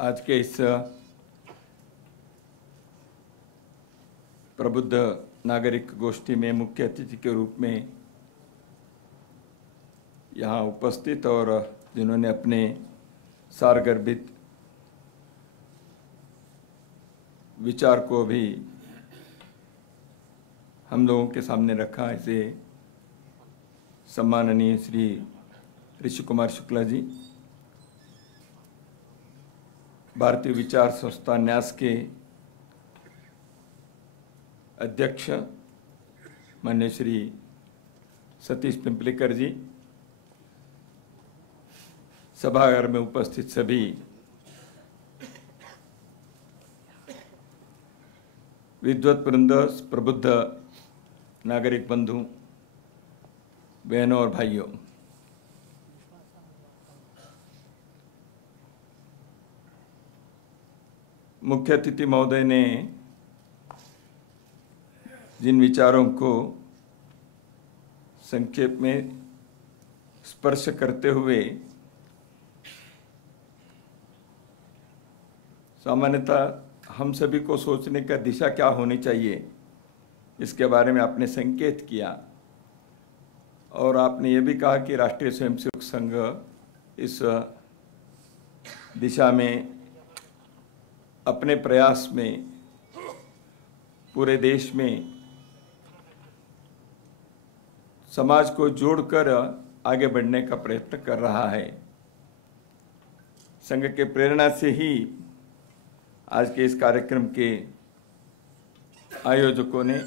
आज के इस प्रबुद्ध नागरिक गोष्ठी में मुख्य अतिथि के रूप में यहाँ उपस्थित और जिन्होंने अपने सारगर्भित विचार को भी हम लोगों के सामने रखा, ऐसे सम्माननीय श्री ऋषि कुमार शुक्ला जी, भारतीय विचार संस्था न्यास के अध्यक्ष माननीय श्री सतीश पिंपलेकर जी, सभागार में उपस्थित सभी विद्वत वृंद, प्रबुद्ध नागरिक बंधु, बहनों और भाइयों, मुख्य अतिथि महोदय ने जिन विचारों को संक्षेप में स्पर्श करते हुए सामान्यतः हम सभी को सोचने का दिशा क्या होनी चाहिए इसके बारे में आपने संकेत किया, और आपने ये भी कहा कि राष्ट्रीय स्वयंसेवक संघ इस दिशा में अपने प्रयास में पूरे देश में समाज को जोड़कर आगे बढ़ने का प्रयत्न कर रहा है। संघ के प्रेरणा से ही आज के इस कार्यक्रम के आयोजकों ने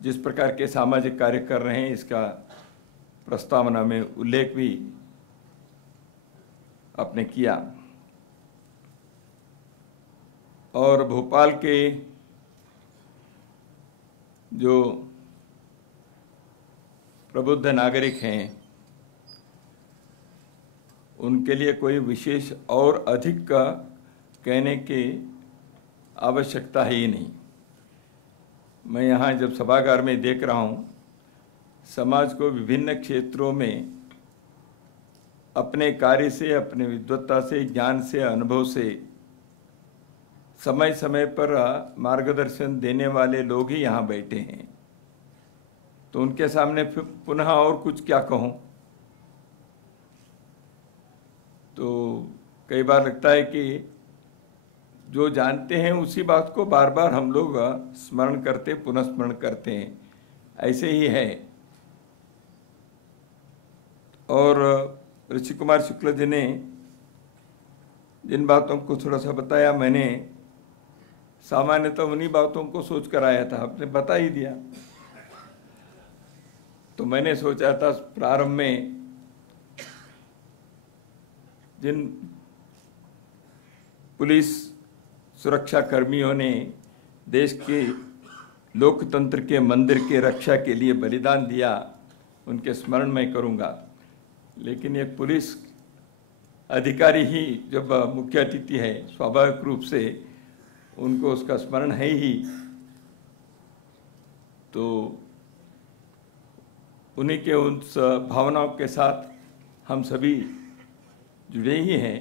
जिस प्रकार के सामाजिक कार्य कर रहे हैं इसका प्रस्तावना में उल्लेख भी आपने किया, और भोपाल के जो प्रबुद्ध नागरिक हैं उनके लिए कोई विशेष और अधिक का कहने की आवश्यकता है ही नहीं। मैं यहाँ जब सभागार में देख रहा हूँ, समाज को विभिन्न क्षेत्रों में अपने कार्य से, अपने विद्वत्ता से, ज्ञान से, अनुभव से समय समय पर मार्गदर्शन देने वाले लोग ही यहाँ बैठे हैं, तो उनके सामने फिर पुनः और कुछ क्या कहूँ। तो कई बार लगता है कि जो जानते हैं उसी बात को बार बार हम लोग स्मरण करते, पुनः स्मरण करते हैं, ऐसे ही है। और ऋषि कुमार शुक्ला जी ने जिन बातों को थोड़ा सा बताया, मैंने सामान्यतः उन्हीं बातों को सोच कर आया था, आपने बता ही दिया। तो मैंने सोचा था प्रारंभ में जिन पुलिस सुरक्षा कर्मियों ने देश के लोकतंत्र के मंदिर के रक्षा के लिए बलिदान दिया, उनके स्मरण मैं करूंगा। लेकिन एक पुलिस अधिकारी ही जब मुख्य अतिथि है, स्वाभाविक रूप से उनको उसका स्मरण है ही, तो उन्हीं के उस भावनाओं के साथ हम सभी जुड़े ही हैं।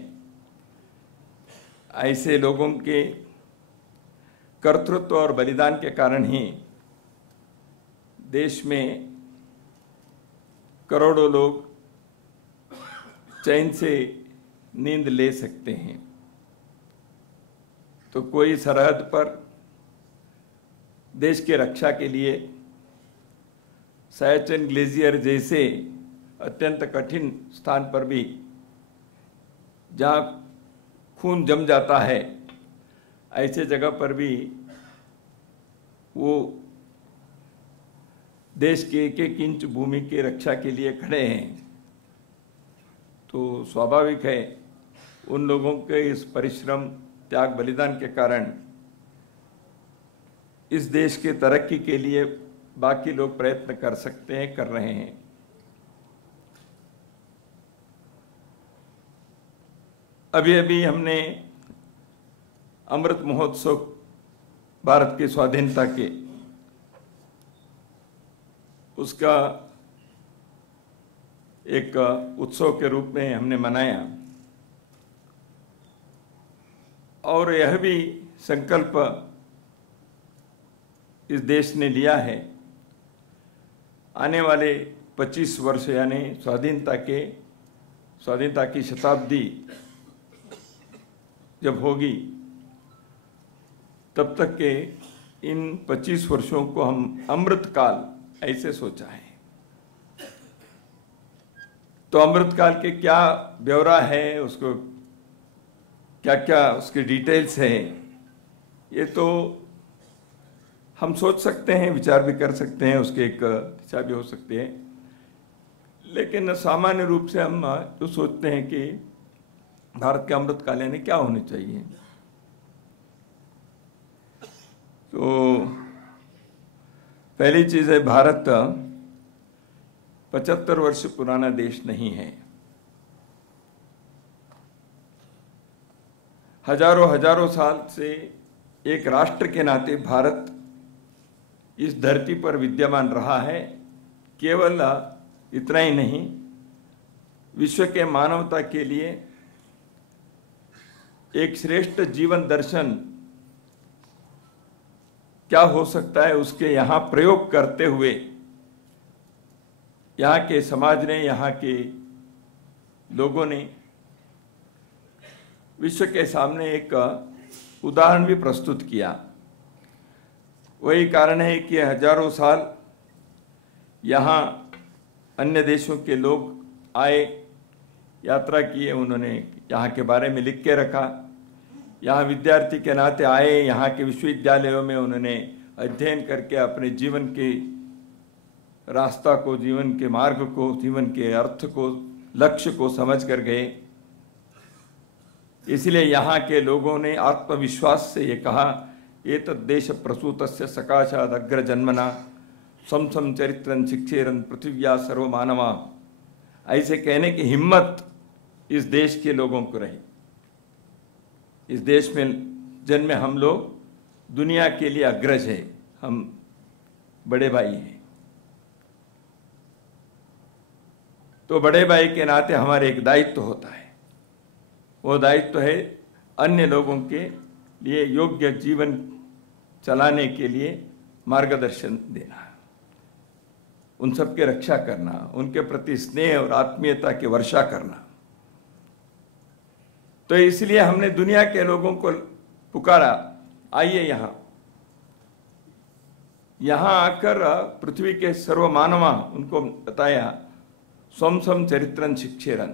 ऐसे लोगों के कर्तृत्व और बलिदान के कारण ही देश में करोड़ों लोग चैन से नींद ले सकते हैं। तो कोई सरहद पर देश की रक्षा के लिए सायचन ग्लेशियर जैसे अत्यंत कठिन स्थान पर भी जहाँ खून जम जाता है, ऐसे जगह पर भी वो देश के एक एक इंच भूमि की रक्षा के लिए खड़े हैं। तो स्वाभाविक है उन लोगों के इस परिश्रम, त्याग, बलिदान के कारण इस देश के तरक्की के लिए बाकी लोग प्रयत्न कर सकते हैं, कर रहे हैं। अभी अभी हमने अमृत महोत्सव भारत की स्वाधीनता के उसका एक उत्सव के रूप में हमने मनाया। और यह भी संकल्प इस देश ने लिया है, आने वाले 25 वर्ष यानी स्वाधीनता की शताब्दी जब होगी तब तक के इन 25 वर्षों को हम अमृत काल ऐसे सोचा है। तो अमृत काल के क्या ब्यौरा है, उसको क्या क्या उसके डिटेल्स हैं, ये तो हम सोच सकते हैं, विचार भी कर सकते हैं, उसके एक दिशा भी हो सकती है। लेकिन सामान्य रूप से हम जो सोचते हैं कि भारत के अमृत काल यानी क्या होने चाहिए, तो पहली चीज है, भारत 75 वर्ष पुराना देश नहीं है। हजारों साल से एक राष्ट्र के नाते भारत इस धरती पर विद्यमान रहा है। केवल इतना ही नहीं, विश्व के मानवता के लिए एक श्रेष्ठ जीवन दर्शन क्या हो सकता है, उसके यहाँ प्रयोग करते हुए यहाँ के समाज ने, यहाँ के लोगों ने विश्व के सामने एक उदाहरण भी प्रस्तुत किया। वही कारण है कि हजारों साल यहाँ अन्य देशों के लोग आए, यात्रा किए, उन्होंने यहाँ के बारे में लिख के रखा। यहाँ विद्यार्थी के नाते आए, यहाँ के विश्वविद्यालयों में उन्होंने अध्ययन करके अपने जीवन के रास्ता को, जीवन के मार्ग को, जीवन के अर्थ को, लक्ष्य को समझ कर गए। इसलिए यहाँ के लोगों ने आत्मविश्वास से ये कहा, एतद्देश प्रसूतस्य सकाशाद अग्र जन्मना समसम चरित्रं शिक्षेरन पृथिव्या सर्व मानवा। ऐसे कहने की हिम्मत इस देश के लोगों को रही। इस देश में जन्मे हम लोग दुनिया के लिए अग्रज है, हम बड़े भाई हैं। तो बड़े भाई के नाते हमारे एक दायित्व होता है, वो दायित्व है अन्य लोगों के लिए योग्य जीवन चलाने के लिए मार्गदर्शन देना, उन सब की रक्षा करना, उनके प्रति स्नेह और आत्मीयता की वर्षा करना। तो इसलिए हमने दुनिया के लोगों को पुकारा, आइए यहाँ आकर पृथ्वी के सर्व मानवा, उनको बताया, स्वम स्वम चरित्रं शिक्षेरन,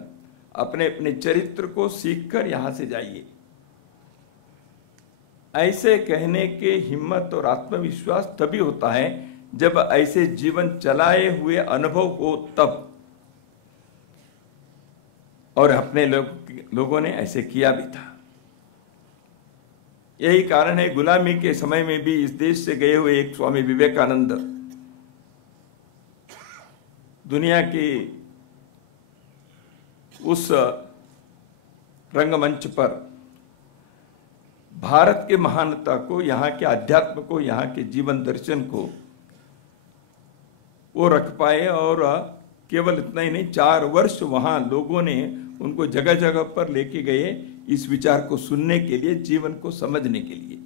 अपने अपने चरित्र को सीखकर यहां से जाइए। ऐसे कहने के हिम्मत और आत्मविश्वास तभी होता है जब ऐसे जीवन चलाए हुए अनुभव हो तब, और अपने लोगों ने ऐसे किया भी था। यही कारण है गुलामी के समय में भी इस देश से गए हुए एक स्वामी विवेकानंद दुनिया की उस रंगमंच पर भारत के महानता को, यहाँ के अध्यात्म को, यहाँ के जीवन दर्शन को वो रख पाए। और केवल इतना ही नहीं, 4 वर्ष वहाँ लोगों ने उनको जगह जगह पर लेके गए इस विचार को सुनने के लिए, जीवन को समझने के लिए।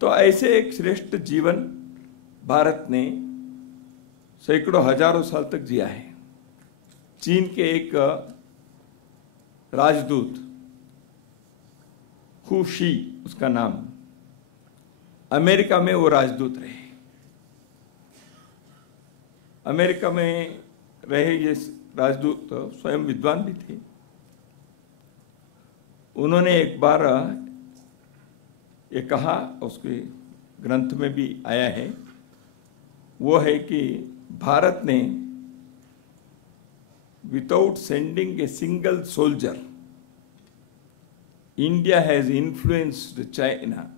तो ऐसे एक श्रेष्ठ जीवन भारत ने सैकड़ों हजारों साल तक जिया है। चीन के एक राजदूत, हु शी उसका नाम, अमेरिका में वो राजदूत रहे। अमेरिका में रहे ये राजदूत स्वयं विद्वान भी थे। उन्होंने एक बार ये कहा, उसके ग्रंथ में भी आया है, वो है कि भारत ने without sending a single soldier, India has influenced China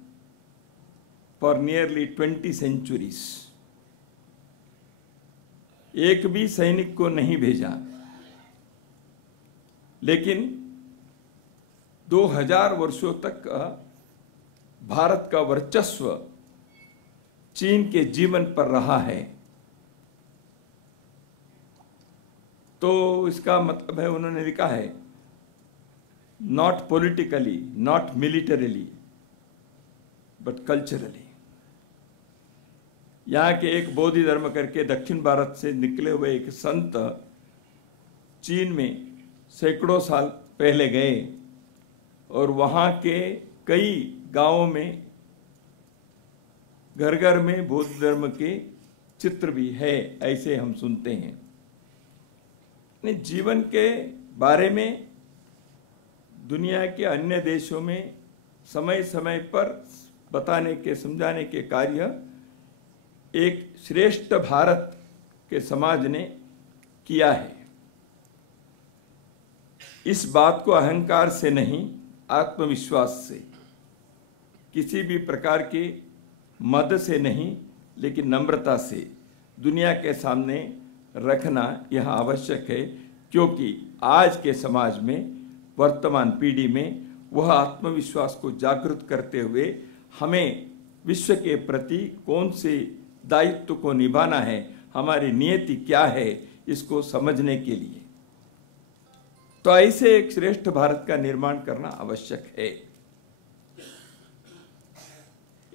for nearly 20 centuries. एक भी सैनिक को नहीं भेजा, लेकिन 2000 वर्षों तक भारत का वर्चस्व चीन के जीवन पर रहा है। तो इसका मतलब है, उन्होंने लिखा है not politically, not militarily, but culturally. यहाँ के एक बोधि धर्म करके दक्षिण भारत से निकले हुए एक संत चीन में सैकड़ों साल पहले गए और वहाँ के कई गांवों में घर घर में बौद्ध धर्म के चित्र भी है, ऐसे हम सुनते हैं। जीवन के बारे में दुनिया के अन्य देशों में समय समय पर बताने के समझाने के कार्य एक श्रेष्ठ भारत के समाज ने किया है। इस बात को अहंकार से नहीं, आत्मविश्वास से, किसी भी प्रकार के मद से नहीं, लेकिन नम्रता से दुनिया के सामने रखना यह आवश्यक है, क्योंकि आज के समाज में, वर्तमान पीढ़ी में वह आत्मविश्वास को जागृत करते हुए हमें विश्व के प्रति कौन से दायित्व को निभाना है, हमारी नियति क्या है, इसको समझने के लिए तो ऐसे एक श्रेष्ठ भारत का निर्माण करना आवश्यक है।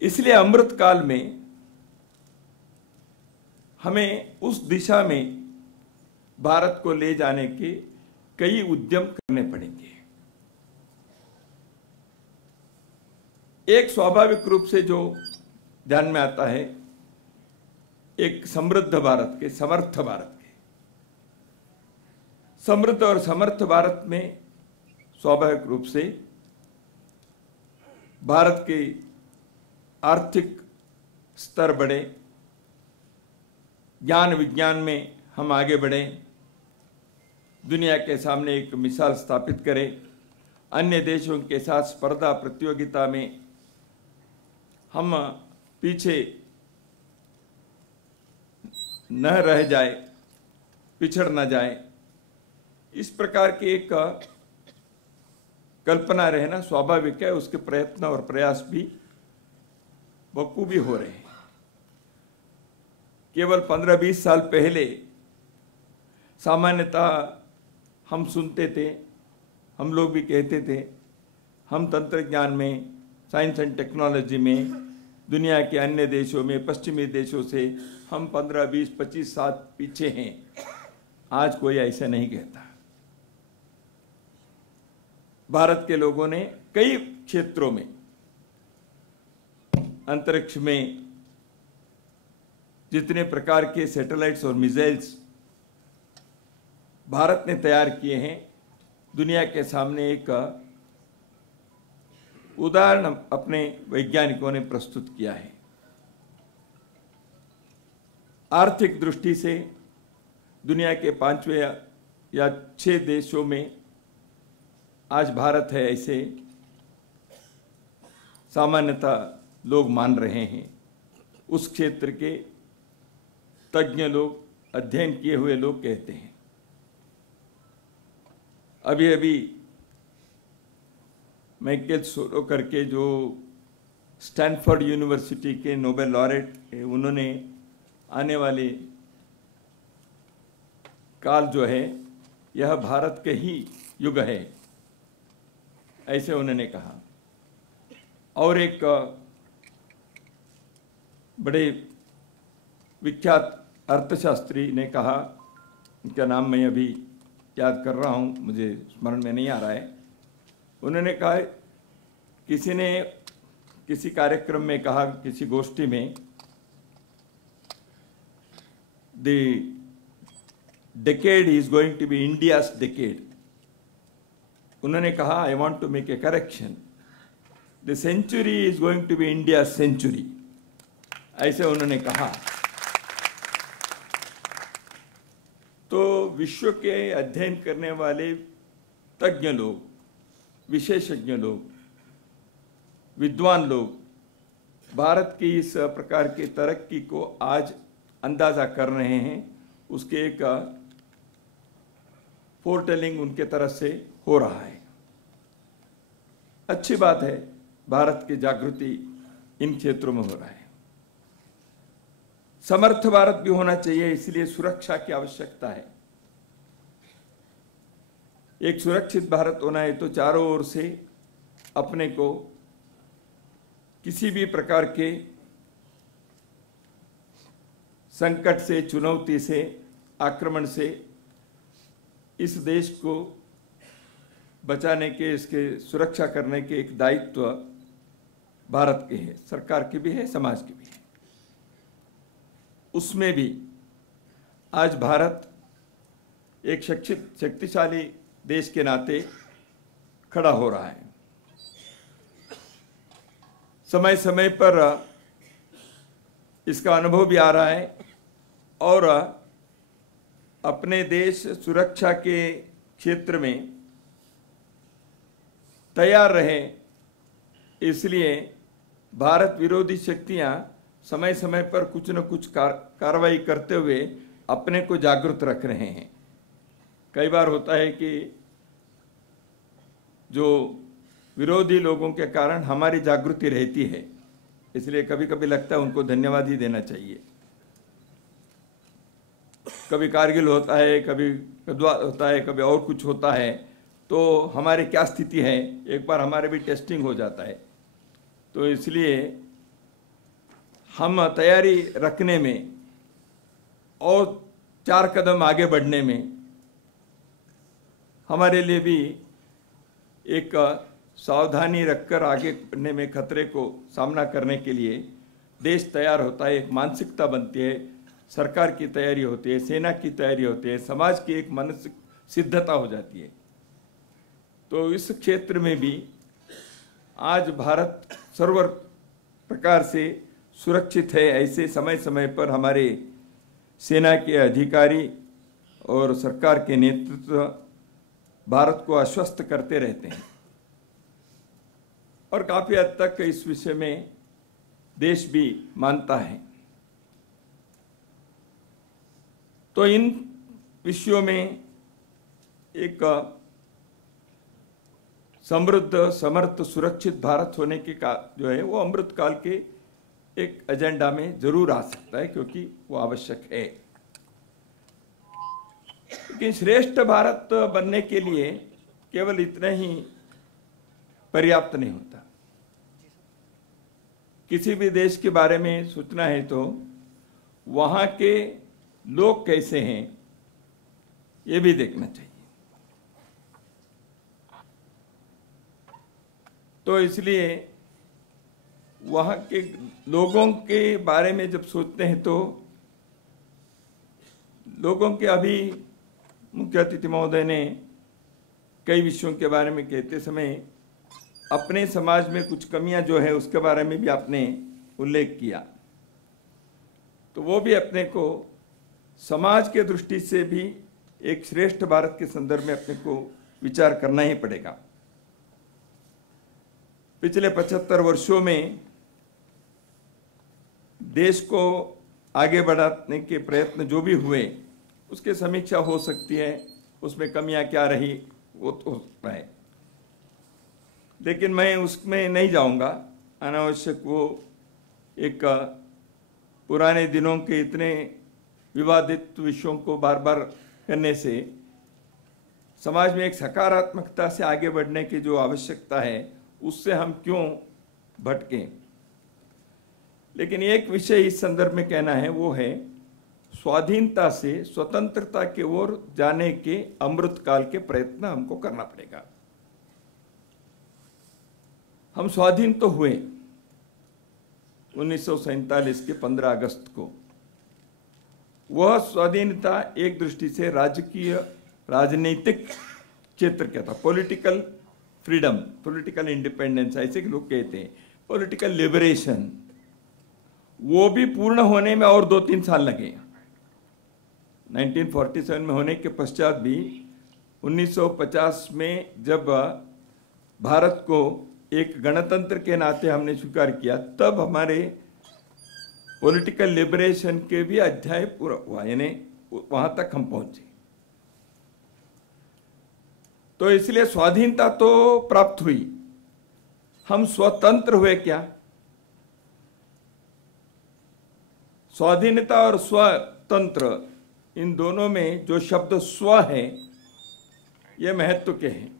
इसलिए अमृत काल में हमें उस दिशा में भारत को ले जाने के कई उद्यम करने पड़ेंगे। एक स्वाभाविक रूप से जो ध्यान में आता है, एक समृद्ध भारत के, समर्थ भारत के, समृद्ध और समर्थ भारत में स्वाभाविक रूप से भारत के आर्थिक स्तर बढ़े, ज्ञान विज्ञान में हम आगे बढ़ें, दुनिया के सामने एक मिसाल स्थापित करें, अन्य देशों के साथ स्पर्धा प्रतियोगिता में हम पीछे न रह जाए, पिछड़ न जाए, इस प्रकार की एक कल्पना रहना स्वाभाविक है। उसके प्रयत्न और प्रयास भी बखूबी हो रहे हैं। केवल 15-20 साल पहले सामान्यतः हम सुनते थे, हम लोग भी कहते थे, हम तंत्रज्ञान में, साइंस एंड टेक्नोलॉजी में दुनिया के अन्य देशों में, पश्चिमी देशों से हम 15, 20, 25 साल पीछे हैं। आज कोई ऐसा नहीं कहता। भारत के लोगों ने कई क्षेत्रों में, अंतरिक्ष में जितने प्रकार के सैटेलाइट्स और मिसाइल्स भारत ने तैयार किए हैं, दुनिया के सामने एक उदाहरण अपने वैज्ञानिकों ने प्रस्तुत किया है। आर्थिक दृष्टि से दुनिया के 5वें या 6 देशों में आज भारत है, ऐसे सामान्यतः लोग मान रहे हैं। उस क्षेत्र के तज्ञ लोग, अध्ययन किए हुए लोग कहते हैं। अभी अभी माइकल सोरो करके जो स्टैनफोर्ड यूनिवर्सिटी के नोबेल लॉरेट है, उन्होंने आने वाले काल जो है यह भारत के ही युग है, ऐसे उन्होंने कहा। और एक बड़े विख्यात अर्थशास्त्री ने कहा, उनका नाम मैं अभी याद कर रहा हूँ, मुझे स्मरण में नहीं आ रहा है। उन्होंने कहा, किसी ने किसी कार्यक्रम में कहा, किसी गोष्ठी में, the decade is going to be India's decade. उन्होंने कहा, I want to make a correction, the century is going to be India century, ऐसे उन्होंने कहा। तो विश्व के अध्ययन करने वाले तज्ञ लोग, विशेषज्ञ लोग, विद्वान लोग भारत की इस प्रकार की तरक्की को आज अंदाजा कर रहे हैं। उसके एक फोरटेलिंग उनके तरफ से हो रहा है। अच्छी बात है, भारत की जागृति इन क्षेत्रों में हो रहा है। समर्थ भारत भी होना चाहिए, इसलिए सुरक्षा की आवश्यकता है। एक सुरक्षित भारत होना है तो चारों ओर से अपने को किसी भी प्रकार के संकट से, चुनौती से, आक्रमण से इस देश को बचाने के, इसके सुरक्षा करने के एक दायित्व भारत के है, सरकार के भी है, समाज के भी है। उसमें भी आज भारत एक शक्तिशाली देश के नाते खड़ा हो रहा है। समय समय पर इसका अनुभव भी आ रहा है और अपने देश सुरक्षा के क्षेत्र में तैयार रहे, इसलिए भारत विरोधी शक्तियां समय समय पर कुछ न कुछ कार्रवाई करते हुए अपने को जागरूक रख रहे हैं। कई बार होता है कि जो विरोधी लोगों के कारण हमारी जागृति रहती है, इसलिए कभी कभी लगता है उनको धन्यवाद ही देना चाहिए। कभी कारगिल होता है, कभी गद्वा होता है, कभी और कुछ होता है, तो हमारी क्या स्थिति है, एक बार हमारे भी टेस्टिंग हो जाता है। तो इसलिए हम तैयारी रखने में और 4 कदम आगे बढ़ने में हमारे लिए भी एक सावधानी रखकर आगे बढ़ने में, खतरे को सामना करने के लिए देश तैयार होता है, एक मानसिकता बनती है, सरकार की तैयारी होती है, सेना की तैयारी होती है, समाज की एक मानसिक सिद्धता हो जाती है। तो इस क्षेत्र में भी आज भारत सर्व प्रकार से सुरक्षित है। ऐसे समय समय पर हमारे सेना के अधिकारी और सरकार के नेतृत्व भारत को आश्वस्त करते रहते हैं और काफी हद तक इस विषय में देश भी मानता है। तो इन विषयों में एक समृद्ध, समर्थ, सुरक्षित भारत होने के का जो है वो अमृत काल के एक एजेंडा में जरूर आ सकता है, क्योंकि वो आवश्यक है। लेकिन श्रेष्ठ भारत बनने के लिए केवल इतना ही पर्याप्त नहीं होता। किसी भी देश के बारे में सोचना है तो वहां के लोग कैसे हैं ये भी देखना चाहिए। तो इसलिए वहां के लोगों के बारे में जब सोचते हैं तो लोगों के, अभी मुख्य अतिथि महोदय ने कई विषयों के बारे में कहते समय अपने समाज में कुछ कमियां जो है उसके बारे में भी आपने उल्लेख किया। तो वो भी अपने को समाज के दृष्टि से भी एक श्रेष्ठ भारत के संदर्भ में अपने को विचार करना ही पड़ेगा। पिछले 75 वर्षों में देश को आगे बढ़ाने के प्रयत्न जो भी हुए उसके समीक्षा हो सकती है, उसमें कमियां क्या रही वो तो हो सकता है, लेकिन मैं उसमें नहीं जाऊंगा। अनावश्यक वो एक पुराने दिनों के इतने विवादित विषयों को बार बार करने से समाज में एक सकारात्मकता से आगे बढ़ने की जो आवश्यकता है उससे हम क्यों भटकें। लेकिन एक विषय इस संदर्भ में कहना है, वो है स्वाधीनता से स्वतंत्रता की ओर जाने के अमृत काल के प्रयत्न हमको करना पड़ेगा। हम स्वाधीन तो हुए 1947 के 15 अगस्त को। वह स्वाधीनता एक दृष्टि से राजकीय, राजनीतिक क्षेत्र का था, पॉलिटिकल फ्रीडम, पॉलिटिकल इंडिपेंडेंस ऐसे लोग कहते हैं, पॉलिटिकल लिबरेशन। वो भी पूर्ण होने में और 2-3 साल लगे। 1947 में होने के पश्चात भी 1950 में जब भारत को एक गणतंत्र के नाते हमने स्वीकार किया, तब हमारे पॉलिटिकल लिबरेशन के भी अध्याय पूरा हुआ, यानी वहां तक हम पहुंचे। तो इसलिए स्वाधीनता तो प्राप्त हुई, हम स्वतंत्र हुए क्या? स्वाधीनता और स्वतंत्र, इन दोनों में जो शब्द स्व है ये महत्व के हैं।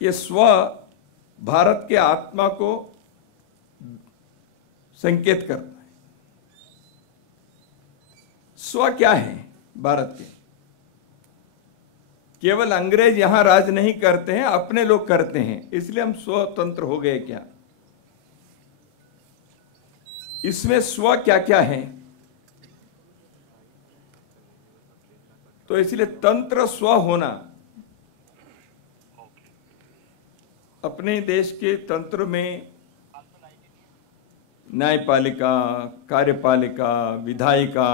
ये स्व भारत के आत्मा को संकेत करता है। स्व क्या है भारत के? केवल अंग्रेज यहां राज नहीं करते हैं, अपने लोग करते हैं, इसलिए हम स्वतंत्र हो गए क्या? इसमें स्व क्या क्या है? तो इसलिए तंत्र स्व होना, अपने देश के तंत्र में न्यायपालिका, कार्यपालिका, विधायिका,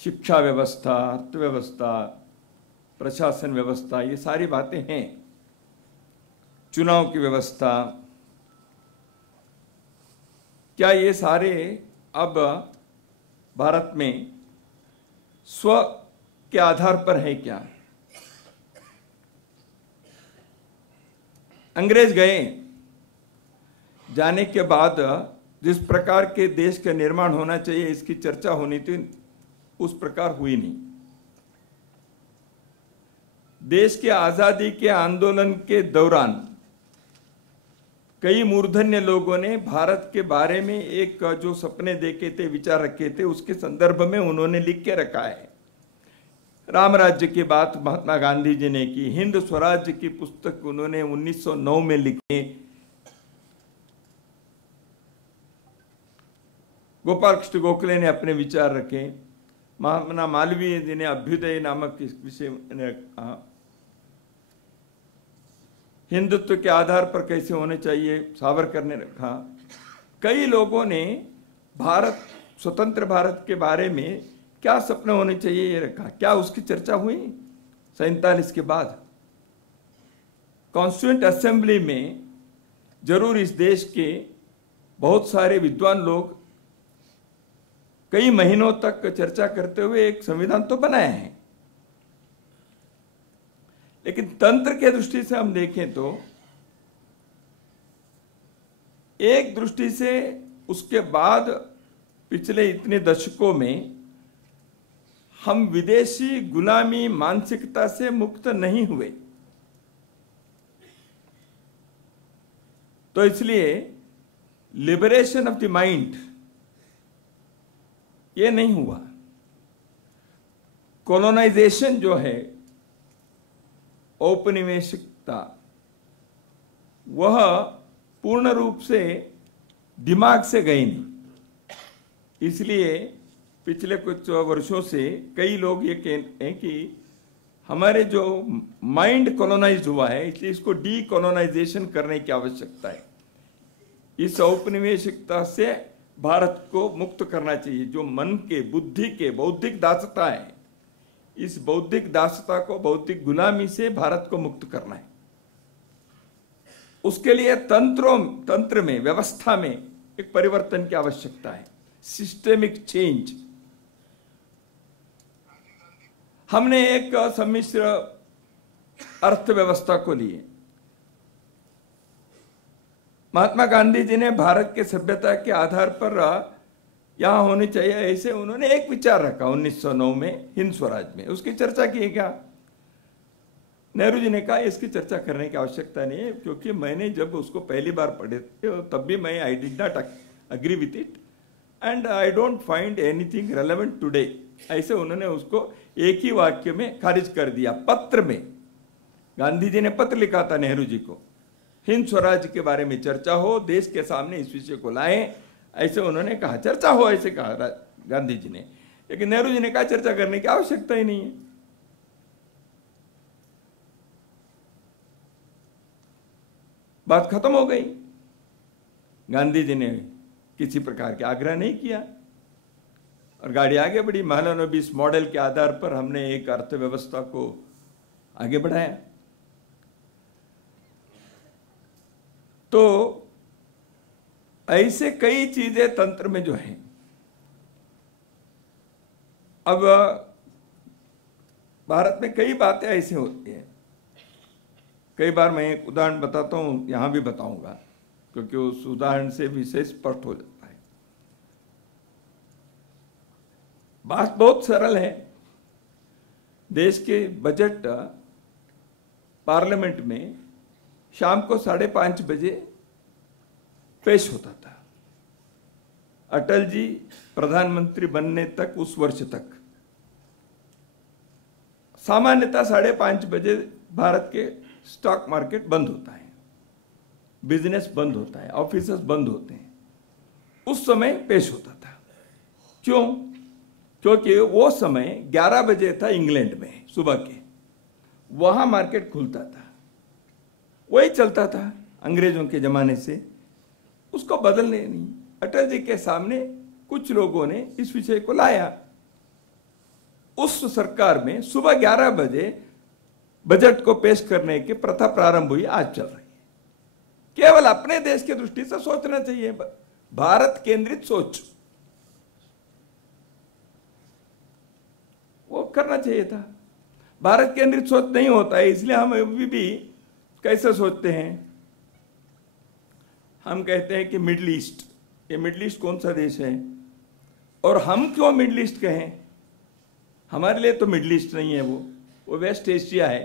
शिक्षा व्यवस्था, अर्थव्यवस्था, प्रशासन व्यवस्था, ये सारी बातें हैं, चुनाव की व्यवस्था, क्या ये सारे अब भारत में स्व के आधार पर है क्या? अंग्रेज गए, जाने के बाद जिस प्रकार के देश का निर्माण होना चाहिए, इसकी चर्चा होनी थी, उस प्रकार हुई नहीं। देश के आजादी के आंदोलन के दौरान कई मूर्धन्य लोगों ने भारत के बारे में एक जो सपने देखे थे, विचार रखे थे, उसके संदर्भ में उन्होंने लिख के रखा है। राम राज्य की बात महात्मा गांधी जी ने की, हिंद स्वराज्य की पुस्तक उन्होंने 1909 में लिखी, गोपाल कृष्ण गोखले ने अपने विचार रखे, महात्मा मालवीय जी ने अभ्युदय नामक विषय में कहा, हिंदुत्व के आधार पर कैसे होने चाहिए सावरकर ने रखा। कई लोगों ने भारत, स्वतंत्र भारत के बारे में क्या सपने होने चाहिए ये रखा। क्या उसकी चर्चा हुई 47 के बाद? कॉन्स्टिट्यूएंट असेंबली में जरूर इस देश के बहुत सारे विद्वान लोग कई महीनों तक चर्चा करते हुए एक संविधान तो बनाया है, लेकिन तंत्र के दृष्टि से हम देखें तो एक दृष्टि से उसके बाद पिछले इतने दशकों में हम विदेशी गुलामी मानसिकता से मुक्त नहीं हुए। तो इसलिए लिबरेशन ऑफ द माइंड ये नहीं हुआ। कॉलोनाइजेशन जो है, औपनिवेशिकता, वह पूर्ण रूप से दिमाग से गई नहीं। इसलिए पिछले कुछ वर्षों से कई लोग ये कहते हैं कि हमारे जो माइंड कॉलोनाइज्ड हुआ है, इसलिए इसको डीकॉलोनाइजेशन करने की आवश्यकता है। इस औपनिवेशिकता से भारत को मुक्त करना चाहिए। जो मन के, बुद्धि के बौद्धिक दासता है, इस बौद्धिक दासता को, बौद्धिक गुलामी से भारत को मुक्त करना है। उसके लिए तंत्र में, व्यवस्था में एक परिवर्तन की आवश्यकता है, सिस्टेमिक चेंज। हमने एक सम्मिश्र अर्थव्यवस्था को लिए। महात्मा गांधी जी ने भारत के सभ्यता के आधार पर यहां होनी चाहिए, ऐसे उन्होंने एक विचार रखा 1909 में हिंद स्वराज में। उसकी चर्चा की क्या? नेहरू जी ने कहा इसकी चर्चा करने की आवश्यकता नहीं है, क्योंकि मैंने जब उसको पहली बार पढ़े थे तब भी मैं I did not agree with it and I don't find anything relevant today. ऐसे उन्होंने उसको एक ही वाक्य में खारिज कर दिया। पत्र में गांधी जी ने पत्र लिखा था नेहरू जी को, हिंद स्वराज के बारे में चर्चा हो, देश के सामने इस विषय को लाएं, ऐसे उन्होंने कहा। चर्चा हो ऐसे कहा गांधी जी ने, लेकिन नेहरू जी ने कहा चर्चा करने की आवश्यकता ही नहीं है। बात खत्म हो गई। गांधी जी ने किसी प्रकार के आग्रह नहीं किया और गाड़ी आगे बढ़ी। महालनोबिस मॉडल के आधार पर हमने एक अर्थव्यवस्था को आगे बढ़ाया। तो ऐसे कई चीजें तंत्र में जो है। अब भारत में कई बातें ऐसी होती हैं। कई बार मैं एक उदाहरण बताता हूं, यहां भी बताऊंगा, क्योंकि उस उदाहरण से विषय स्पष्ट हो जाता है। बात बहुत सरल है। देश के बजट पार्लियामेंट में शाम को 5:30 बजे पेश होता था। अटल जी प्रधानमंत्री बनने तक, उस वर्ष तक सामान्यतः 5:30 बजे भारत के स्टॉक मार्केट बंद होता है, बिजनेस बंद होता है, ऑफिसेस बंद होते हैं। उस समय पेश होता था। क्यों? क्योंकि वो समय 11 बजे था इंग्लैंड में सुबह के, वहां मार्केट खुलता था, वही चलता था अंग्रेजों के जमाने से, उसको बदलने नहीं। अटल जी के सामने कुछ लोगों ने इस विषय को लाया। उस सरकार में सुबह 11 बजे बजट को पेश करने की प्रथा प्रारंभ हुई, आज चल रही है। केवल अपने देश की दृष्टि से सोचना चाहिए, भारत केंद्रित सोच वो करना चाहिए था। भारत केंद्रित सोच नहीं होता है, इसलिए हम अभी भी कैसे सोचते हैं? हम कहते हैं कि मिडिल ईस्ट, ये मिडिल ईस्ट कौन सा देश है? और हम क्यों मिडिल ईस्ट कहें? हमारे लिए तो मिडिल ईस्ट नहीं है, वो वेस्ट एशिया है,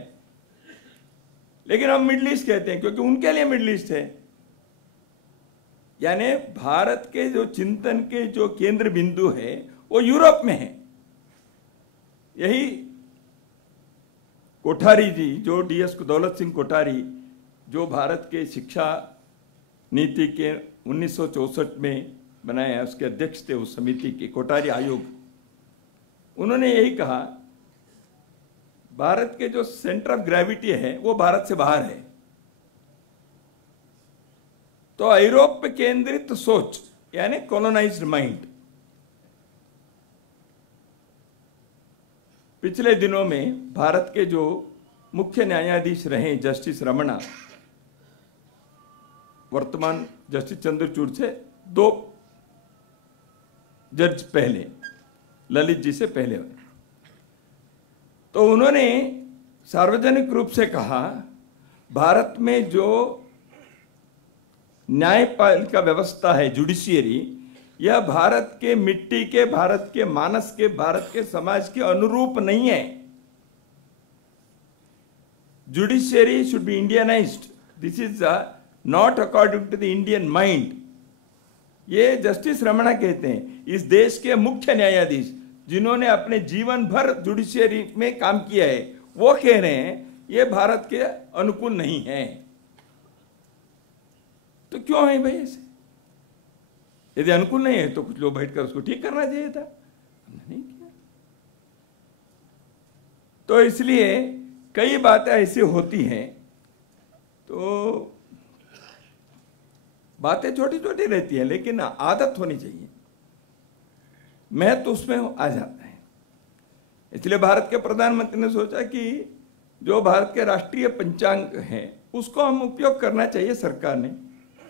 लेकिन हम मिडिल ईस्ट कहते हैं क्योंकि उनके लिए मिडिल ईस्ट है। यानी भारत के जो चिंतन के जो केंद्र बिंदु है वो यूरोप में है। यही कोठारी जी, जो डीएस दौलत सिंह कोठारी, जो भारत के शिक्षा नीति के 1964 में बनाया, उसके अध्यक्ष थे उस समिति के, कोठारी आयोग। उन्होंने यही कहा, भारत के जो सेंटर ऑफ ग्रेविटी है वो भारत से बाहर है। तो यूरोप केंद्रित सोच यानी कॉलोनाइज्ड माइंड। पिछले दिनों में भारत के जो मुख्य न्यायाधीश रहे जस्टिस रमणा, वर्तमान जस्टिस चंद्रचूड़ से 2 जज पहले, ललित जी से पहले, तो उन्होंने सार्वजनिक रूप से कहा, भारत में जो न्यायपालिका व्यवस्था है, जुडिशियरी, यह भारत के मिट्टी के, भारत के मानस के, भारत के समाज के अनुरूप नहीं है। Judiciary should be Indianized, this is not according to the Indian mind. ये जस्टिस रमणा कहते हैं, इस देश के मुख्य न्यायाधीश जिन्होंने अपने जीवन भर जुडिशियरी में काम किया है, वो कह रहे हैं ये भारत के अनुकूल नहीं है। तो क्यों है भाई ऐसे? यदि अनुकूल नहीं है तो कुछ लोग बैठकर उसको ठीक करना चाहिए था, हमने नहीं किया। तो इसलिए कई बातें ऐसी होती हैं, तो बातें छोटी छोटी रहती हैं, लेकिन आदत होनी चाहिए, महत्व तो उसमें आ जाता है। इसलिए भारत के प्रधानमंत्री ने सोचा कि जो भारत के राष्ट्रीय पंचांग है उसको हम उपयोग करना चाहिए। सरकार ने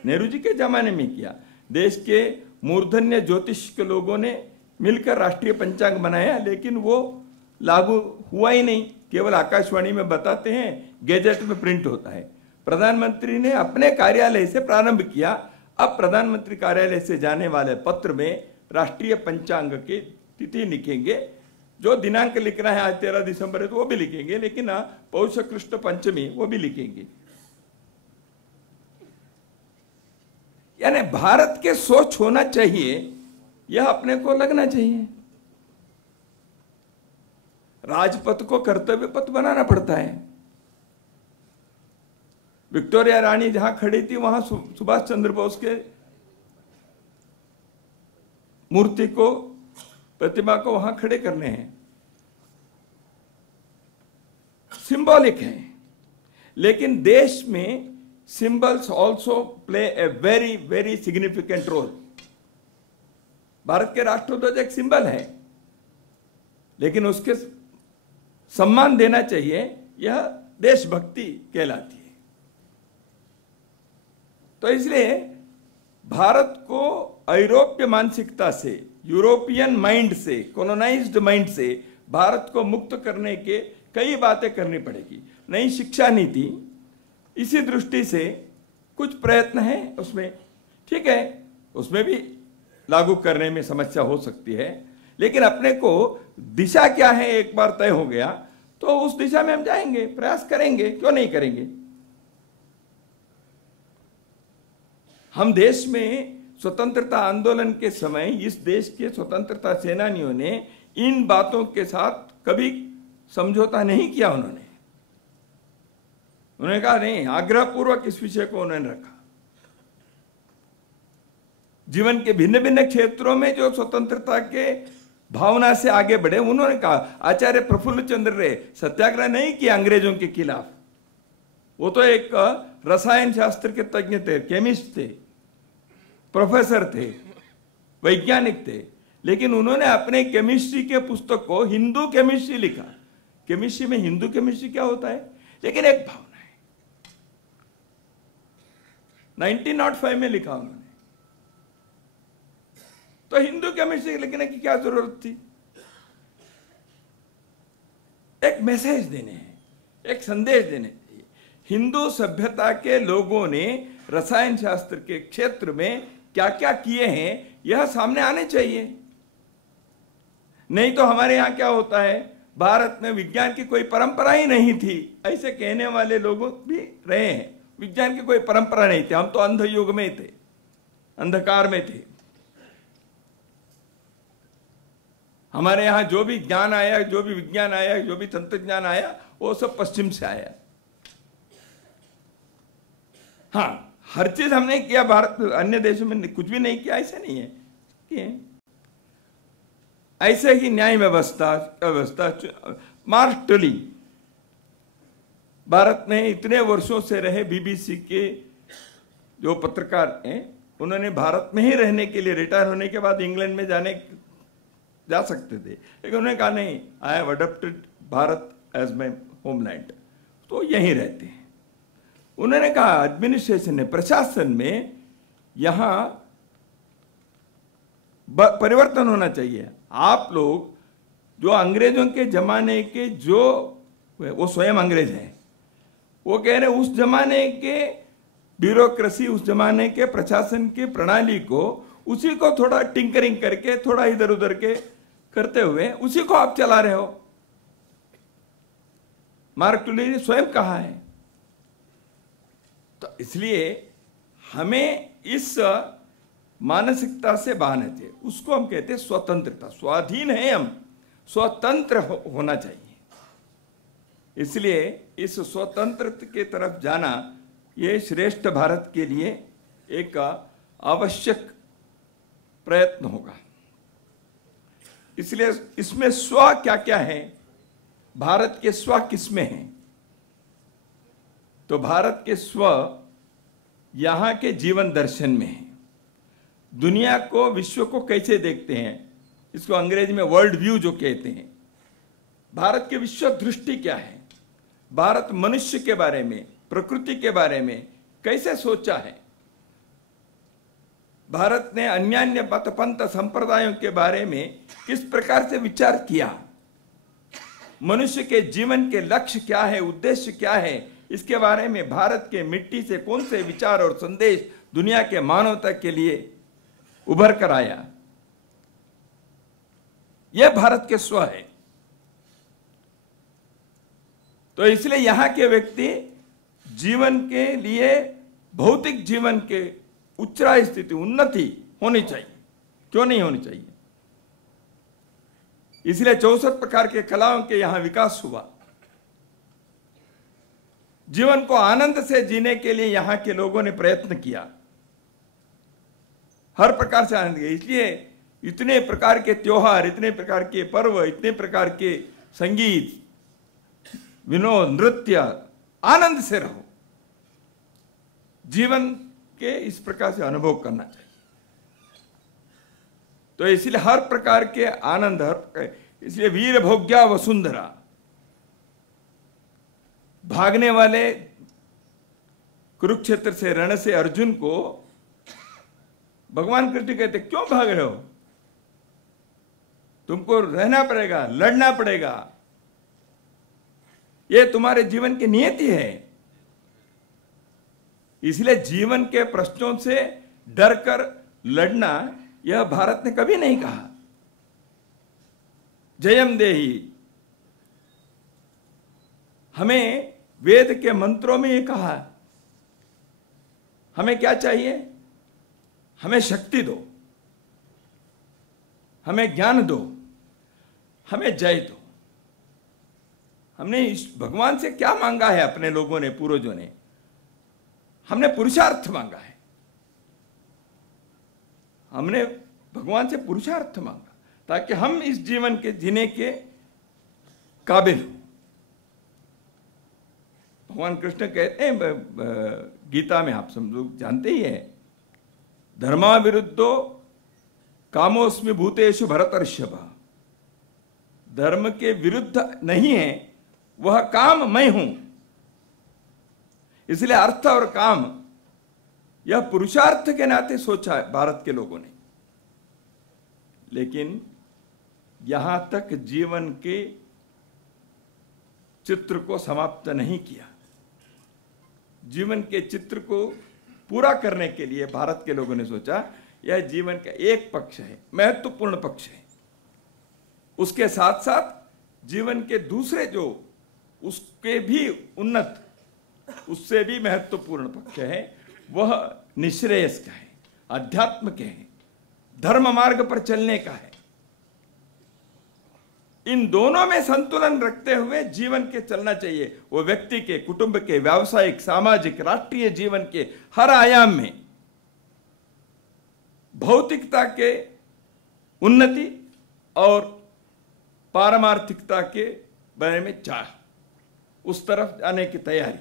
नेहरू जी के जमाने में किया, देश के मूर्धन्य ज्योतिष के लोगों ने मिलकर राष्ट्रीय पंचांग बनाया, लेकिन वो लागू हुआ ही नहीं, केवल आकाशवाणी में बताते हैं, गैजेट में प्रिंट होता है। प्रधानमंत्री ने अपने कार्यालय से प्रारंभ किया। अब प्रधानमंत्री कार्यालय से जाने वाले पत्र में राष्ट्रीय पंचांग की तिथि लिखेंगे, जो दिनांक लिखना है, आज 13 दिसंबर है तो वो भी लिखेंगे, लेकिन पौष कृष्ण पंचमी वो भी लिखेंगे। यानी भारत के सोच होना चाहिए, यह अपने को लगना चाहिए। राजपथ को कर्तव्य पथ बनाना पड़ता है। विक्टोरिया रानी जहां खड़ी थी वहां सुभाष चंद्र बोस के मूर्ति को, प्रतिमा को वहां खड़े करने हैं, सिंबॉलिक है। लेकिन देश में symbols also play a very very significant role. Bharat के राष्ट्रध्वज एक सिंबल है, लेकिन उसके सम्मान देना चाहिए, यह देशभक्ति कहलाती है। तो इसलिए भारत को यूरोपीय मानसिकता से, यूरोपियन माइंड से, कॉलोनाइज्ड माइंड से भारत को मुक्त करने के कई बातें करनी पड़ेगी। नई शिक्षा नीति इसी दृष्टि से कुछ प्रयत्न है उसमें, ठीक है, उसमें भी लागू करने में समस्या हो सकती है, लेकिन अपने को दिशा क्या है एक बार तय हो गया तो उस दिशा में हम जाएंगे, प्रयास करेंगे, क्यों नहीं करेंगे। हम देश में स्वतंत्रता आंदोलन के समय इस देश के स्वतंत्रता सेनानियों ने इन बातों के साथ कभी समझौता नहीं किया। उन्होंने कहा नहीं, आग्रहपूर्वक इस विषय को उन्होंने रखा। जीवन के भिन्न भिन्न क्षेत्रों में जो स्वतंत्रता के भावना से आगे बढ़े, उन्होंने कहा। आचार्य प्रफुल्ल चंद्र रे सत्याग्रह नहीं किया अंग्रेजों के खिलाफ, वो तो एक रसायन शास्त्र के तज्ञ थे, केमिस्ट थे, प्रोफेसर थे, वैज्ञानिक थे, लेकिन उन्होंने अपने केमिस्ट्री के पुस्तक को हिंदू केमिस्ट्री लिखा। केमिस्ट्री में हिंदू केमिस्ट्री क्या होता है, लेकिन एक भावना है। 1905 में लिखा उन्होंने, तो हिंदू केमिस्ट्री लिखने की क्या जरूरत थी। एक मैसेज देने हैं, एक संदेश देने चाहिए। हिंदू सभ्यता के लोगों ने रसायन शास्त्र के क्षेत्र में क्या क्या किए हैं, यह सामने आने चाहिए। नहीं तो हमारे यहां क्या होता है, भारत में विज्ञान की कोई परंपरा ही नहीं थी, ऐसे कहने वाले लोग भी रहे हैं। विज्ञान की कोई परंपरा नहीं थी, हम तो अंध युग में थे, अंधकार में थे। हमारे यहां जो भी ज्ञान आया, जो भी विज्ञान आया, जो भी तंत्र ज्ञान आया, वो सब पश्चिम से आया। हाँ, हर चीज हमने किया, भारत अन्य देशों में कुछ भी नहीं किया ऐसे नहीं है कि ऐसे ही न्याय व्यवस्था मार्क टली भारत में इतने वर्षों से रहे, बीबीसी के जो पत्रकार हैं, उन्होंने भारत में ही रहने के लिए, रिटायर होने के बाद इंग्लैंड में जा सकते थे, लेकिन उन्होंने कहा नहीं, I have adopted Bharat as my homeland, तो यहीं रहते हैं। उन्होंने कहा एडमिनिस्ट्रेशन ने, प्रशासन में यहां परिवर्तन होना चाहिए। आप लोग जो अंग्रेजों के जमाने के, जो वो स्वयं अंग्रेज हैं, वो कह रहे उस जमाने के ब्यूरोक्रेसी, उस जमाने के प्रशासन की प्रणाली को, उसी को थोड़ा टिंकरिंग करके, थोड़ा इधर उधर के करते हुए उसी को आप चला रहे हो। मार्क टुली ने स्वयं कहा है। तो इसलिए हमें इस मानसिकता से बाहर चाहिए, उसको हम कहते हैं स्वतंत्रता। स्वाधीन है हम, स्वतंत्र होना चाहिए। इसलिए इस स्वतंत्र के तरफ जाना, ये श्रेष्ठ भारत के लिए एक आवश्यक प्रयत्न होगा। इसलिए इसमें स्व क्या क्या है, भारत के स्व किसमें है, तो भारत के स्व यहां के जीवन दर्शन में है। दुनिया को, विश्व को कैसे देखते हैं, इसको अंग्रेजी में वर्ल्ड व्यू जो कहते हैं। भारत की विश्व दृष्टि क्या है, भारत मनुष्य के बारे में, प्रकृति के बारे में कैसे सोचा है, भारत ने अन्यान्य पंथ संप्रदायों के बारे में किस प्रकार से विचार किया, मनुष्य के जीवन के लक्ष्य क्या है, उद्देश्य क्या है, इसके बारे में भारत के मिट्टी से कौन से विचार और संदेश दुनिया के मानवता के लिए उभर कर आया, यह भारत के स्व है। तो इसलिए यहां के व्यक्ति जीवन के लिए, भौतिक जीवन के उच्च स्थिति, उन्नति होनी चाहिए, क्यों नहीं होनी चाहिए। इसलिए 64 प्रकार के कलाओं के यहां विकास हुआ। जीवन को आनंद से जीने के लिए यहां के लोगों ने प्रयत्न किया, हर प्रकार से आनंद किया। इसलिए इतने प्रकार के त्योहार, इतने प्रकार के पर्व, इतने प्रकार के संगीत, विनोद, नृत्य, आनंद से रहो। जीवन के इस प्रकार से अनुभव करना चाहिए। तो इसलिए हर प्रकार के आनंद, इसलिए वीर भोग्या वसुंधरा, भागने वाले कुरुक्षेत्र से, रण से अर्जुन को भगवान कृष्ण कहते क्यों भाग रहे हो, तुमको रहना पड़ेगा, लड़ना पड़ेगा, यह तुम्हारे जीवन की नियति है। इसलिए जीवन के प्रश्नों से डरकर लड़ना, यह भारत ने कभी नहीं कहा। जयम देहि, हमें वेद के मंत्रों में ये कहा है, हमें क्या चाहिए? हमें शक्ति दो, हमें ज्ञान दो, हमें जय दो। हमने इस भगवान से क्या मांगा है? अपने लोगों ने, पूर्वजों ने, हमने पुरुषार्थ मांगा है। हमने भगवान से पुरुषार्थ मांगा ताकि हम इस जीवन के जीने के काबिल हो। भगवान कृष्ण कहते हैं गीता में, आप सब लोग जानते ही हैं, धर्मा विरुद्धो कामोस्मि भूतेषु भरतर्षभ। धर्म के विरुद्ध नहीं है, वह काम मैं हूं। इसलिए अर्थ और काम यह पुरुषार्थ के नाते सोचा है भारत के लोगों ने। लेकिन यहां तक जीवन के चित्र को समाप्त नहीं किया। जीवन के चित्र को पूरा करने के लिए भारत के लोगों ने सोचा यह जीवन का एक पक्ष है, महत्वपूर्ण पक्ष है। उसके साथ साथ जीवन के दूसरे जो उसके भी उन्नत, उससे भी महत्वपूर्ण पक्ष है, वह निश्रेयस का है, अध्यात्म के है, धर्म मार्ग पर चलने का है। इन दोनों में संतुलन रखते हुए जीवन के चलना चाहिए। वो व्यक्ति के, कुटुंब के, व्यावसायिक, सामाजिक, राष्ट्रीय जीवन के हर आयाम में भौतिकता के उन्नति और पारमार्थिकता के बारे में चाह, उस तरफ जाने की तैयारी,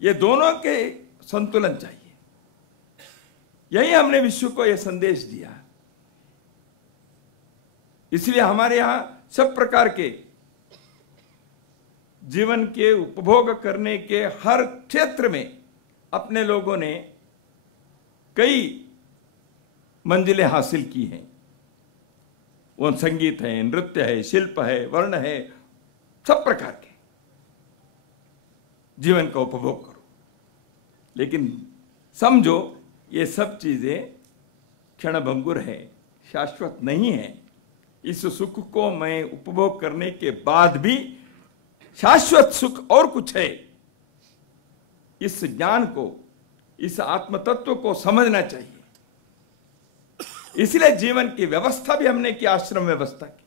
ये दोनों के संतुलन चाहिए। यही हमने विश्व को यह संदेश दिया। इसलिए हमारे यहां सब प्रकार के जीवन के उपभोग करने के हर क्षेत्र में अपने लोगों ने कई मंजिलें हासिल की हैं। वो संगीत है, नृत्य है, शिल्प है, वर्ण है, सब प्रकार के जीवन का उपभोग करो। लेकिन समझो ये सब चीजें क्षणभंगुर है, शाश्वत नहीं है। इस सुख को मैं उपभोग करने के बाद भी शाश्वत सुख और कुछ है। इस ज्ञान को, इस आत्म तत्व को समझना चाहिए। इसलिए जीवन की व्यवस्था भी हमने की, आश्रम व्यवस्था की।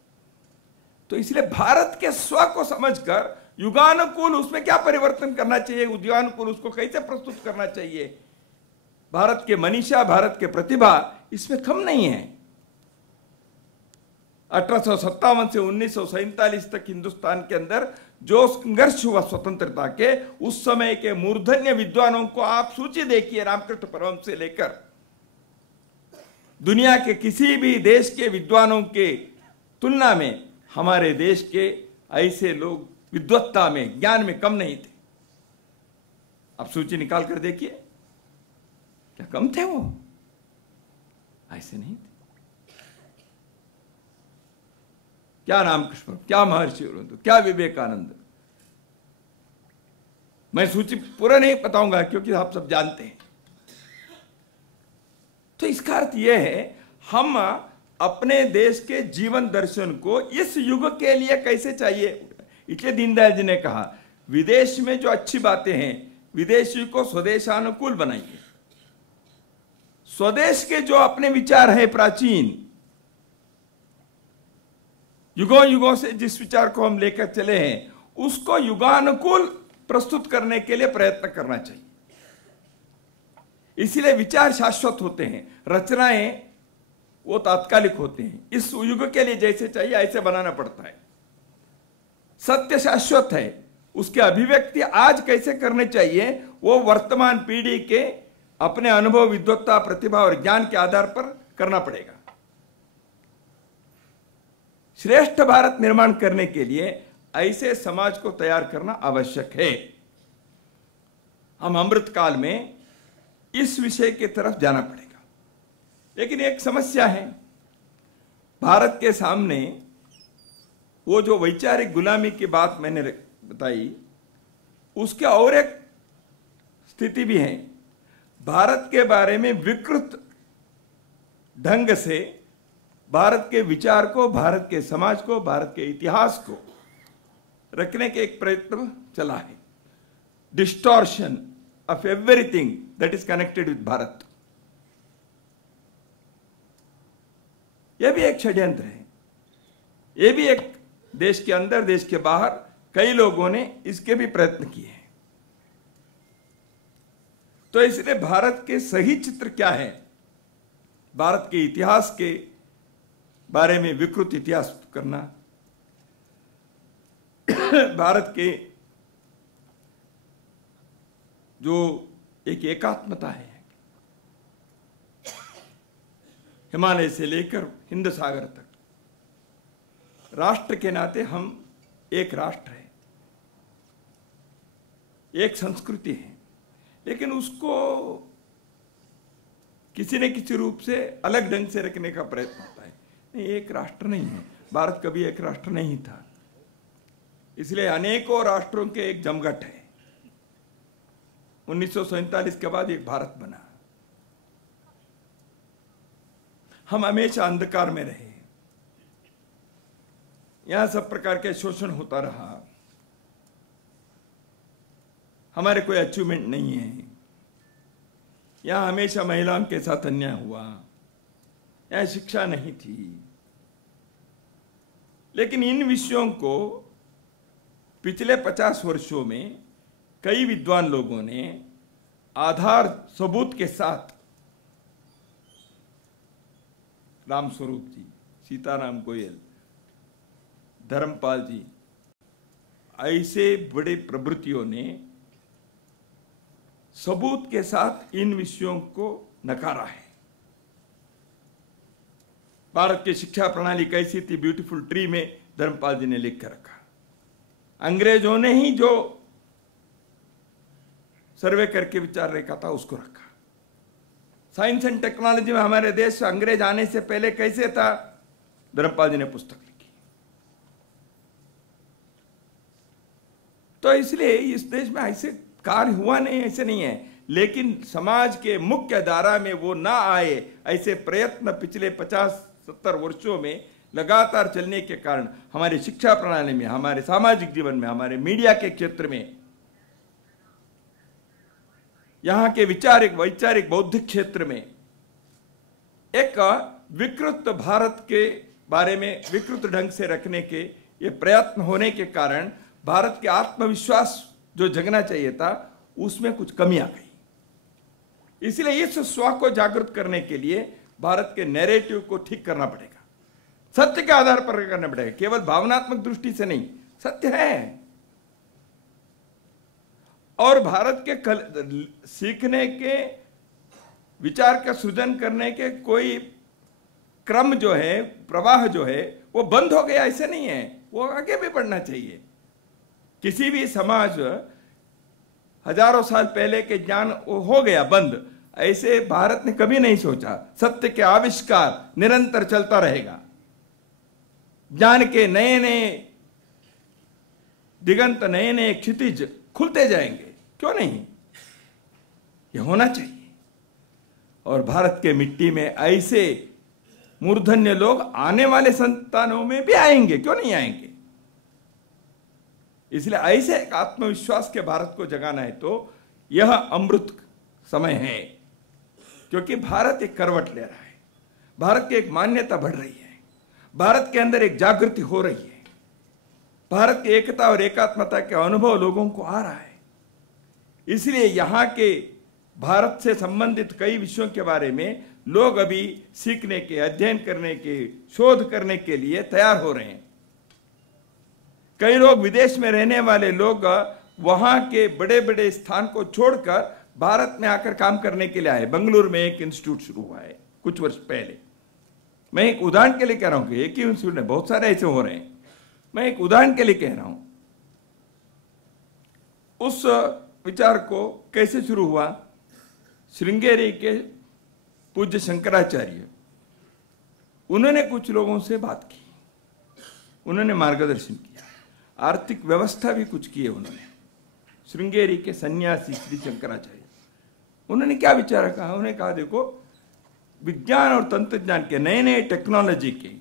तो इसलिए भारत के स्व को समझकर युगानुकूल उसमें क्या परिवर्तन करना चाहिए, युगानुकूल उसको कैसे प्रस्तुत करना चाहिए। भारत के मनीषा, भारत के प्रतिभा इसमें कम नहीं है। 1857 से 1947 तक हिंदुस्तान के अंदर जो संघर्ष हुआ स्वतंत्रता के, उस समय के मूर्धन्य विद्वानों को आप सूची देखिए, रामकृष्ण परमहंस से लेकर दुनिया के किसी भी देश के विद्वानों के तुलना में हमारे देश के ऐसे लोग विद्वत्ता में, ज्ञान में कम नहीं थे। आप सूची निकाल कर देखिए, क्या कम थे वो? ऐसे नहीं थे। क्या रामकृष्ण, क्या महर्षि अरविंद, क्या विवेकानंद। मैं सूची पूरा नहीं बताऊंगा क्योंकि आप सब जानते हैं। तो इसका अर्थ यह है, हम अपने देश के जीवन दर्शन को इस युग के लिए कैसे चाहिए। इसलिए दीनदयाल जी ने कहा, विदेश में जो अच्छी बातें हैं, विदेशी को स्वदेशानुकूल बनाइए। स्वदेश के जो अपने विचार हैं प्राचीन, युगों युगों से जिस विचार को हम लेकर चले हैं, उसको युगानुकूल प्रस्तुत करने के लिए प्रयत्न करना चाहिए। इसलिए विचार शाश्वत होते हैं, रचनाएं वो तात्कालिक होते हैं। इस युग के लिए जैसे चाहिए ऐसे बनाना पड़ता है। सत्य शाश्वत है, उसकी अभिव्यक्ति आज कैसे करने चाहिए, वो वर्तमान पीढ़ी के अपने अनुभव, विद्वत्ता, प्रतिभा और ज्ञान के आधार पर करना पड़ेगा। श्रेष्ठ भारत निर्माण करने के लिए ऐसे समाज को तैयार करना आवश्यक है। हम अमृत काल में इस विषय की तरफ जाना पड़ेगा। लेकिन एक समस्या है भारत के सामने, वो जो वैचारिक गुलामी की बात मैंने बताई, उसके और एक स्थिति भी है। भारत के बारे में विकृत ढंग से भारत के विचार को, भारत के समाज को, भारत के इतिहास को रखने के एक प्रयत्न चला है, distortion of everything that is connected with Bharat. यह भी एक षड्यंत्र है, यह भी एक देश के अंदर देश के बाहर कई लोगों ने इसके भी प्रयत्न किए हैं। तो इसलिए भारत के सही चित्र क्या है, भारत के इतिहास के बारे में विकृत इतिहास करना, भारत के जो एक एकात्मता है, हिमालय से लेकर हिंद सागर तक, राष्ट्र के नाते हम एक राष्ट्र है, एक संस्कृति है, लेकिन उसको किसी न किसी रूप से अलग ढंग से रखने का प्रयत्न होता है। नहीं, एक राष्ट्र नहीं है, भारत कभी एक राष्ट्र नहीं था, इसलिए अनेकों राष्ट्रों के एक जमघट है। 1947 के बाद एक भारत बना। हम हमेशा अंधकार में रहे, यहां सब प्रकार के शोषण होता रहा, हमारे कोई अचीवमेंट नहीं है, यहां हमेशा महिलाओं के साथ अन्याय हुआ, यहां शिक्षा नहीं थी। लेकिन इन विषयों को पिछले 50 वर्षों में कई विद्वान लोगों ने आधार सबूत के साथ, रामस्वरूप जी, सीताराम गोयल, धर्मपाल जी, ऐसे बड़े प्रवृत्तियों ने सबूत के साथ इन विषयों को नकारा है। भारत की शिक्षा प्रणाली कैसी थी, ब्यूटीफुल ट्री में धर्मपाल जी ने लिख कर रखा। अंग्रेजों ने ही जो सर्वे करके विचार रेखा था उसको रखा। साइंस एंड टेक्नोलॉजी में हमारे देश अंग्रेज आने से पहले कैसे था, धर्मपाल जी ने पुस्तक लिखी। तो इसलिए इस देश में ऐसे कार्य हुआ नहीं, ऐसे नहीं है, लेकिन समाज के मुख्य धारा में वो ना आए, ऐसे प्रयत्न पिछले 50-70 वर्षों में लगातार चलने के कारण हमारी शिक्षा प्रणाली में, हमारे सामाजिक जीवन में, हमारे मीडिया के क्षेत्र में, यहां के वैचारिक बौद्धिक क्षेत्र में एक विकृत भारत के बारे में विकृत ढंग से रखने के ये प्रयत्न होने के कारण भारत के आत्मविश्वास जो जगना चाहिए था उसमें कुछ कमी आ गई। इसलिए इस स्व को जागृत करने के लिए भारत के नैरेटिव को ठीक करना पड़ेगा, सत्य के आधार पर करना पड़ेगा, केवल भावनात्मक दृष्टि से नहीं। सत्य है और भारत के सीखने के, विचार का सृजन करने के कोई क्रम जो है, प्रवाह जो है वो बंद हो गया, ऐसे नहीं है, वो आगे भी बढ़ना चाहिए। किसी भी समाज हजारों साल पहले के ज्ञान हो गया बंद, ऐसे भारत ने कभी नहीं सोचा। सत्य के आविष्कार निरंतर चलता रहेगा, ज्ञान के नए नए दिगंत, नए नए क्षितिज खुलते जाएंगे, क्यों नहीं, यह होना चाहिए। और भारत के मिट्टी में ऐसे मूर्धन्य लोग आने वाले संतानों में भी आएंगे, क्यों नहीं आएंगे। इसलिए ऐसे एक आत्मविश्वास के भारत को जगाना है तो यह अमृत समय है, क्योंकि भारत एक करवट ले रहा है, भारत की एक मान्यता बढ़ रही है, भारत के अंदर एक जागृति हो रही है, भारत की एकता और एकात्मता के अनुभव लोगों को आ रहा है। इसलिए यहाँ के भारत से संबंधित कई विषयों के बारे में लोग अभी सीखने के, अध्ययन करने के, शोध करने के लिए तैयार हो रहे हैं। कई लोग विदेश में रहने वाले लोग वहां के बड़े बड़े स्थान को छोड़कर भारत में आकर काम करने के लिए आए। बेंगलुरु में एक इंस्टीट्यूट शुरू हुआ है कुछ वर्ष पहले। मैं एक उदाहरण के लिए कह रहा हूं कि एक ही इंस्टीट्यूट में बहुत सारे ऐसे हो रहे हैं। मैं एक उदाहरण के लिए कह रहा हूं। उस विचार को कैसे शुरू हुआ, श्रृंगेरी के पूज्य शंकराचार्य, उन्होंने कुछ लोगों से बात की, उन्होंने मार्गदर्शन किया, आर्थिक व्यवस्था भी कुछ की है उन्होंने। श्रृंगेरी के सन्यासी श्री शंकराचार्य, उन्होंने क्या विचार कहा, उन्होंने कहा देखो विज्ञान और तंत्रज्ञान के, नए नए टेक्नोलॉजी के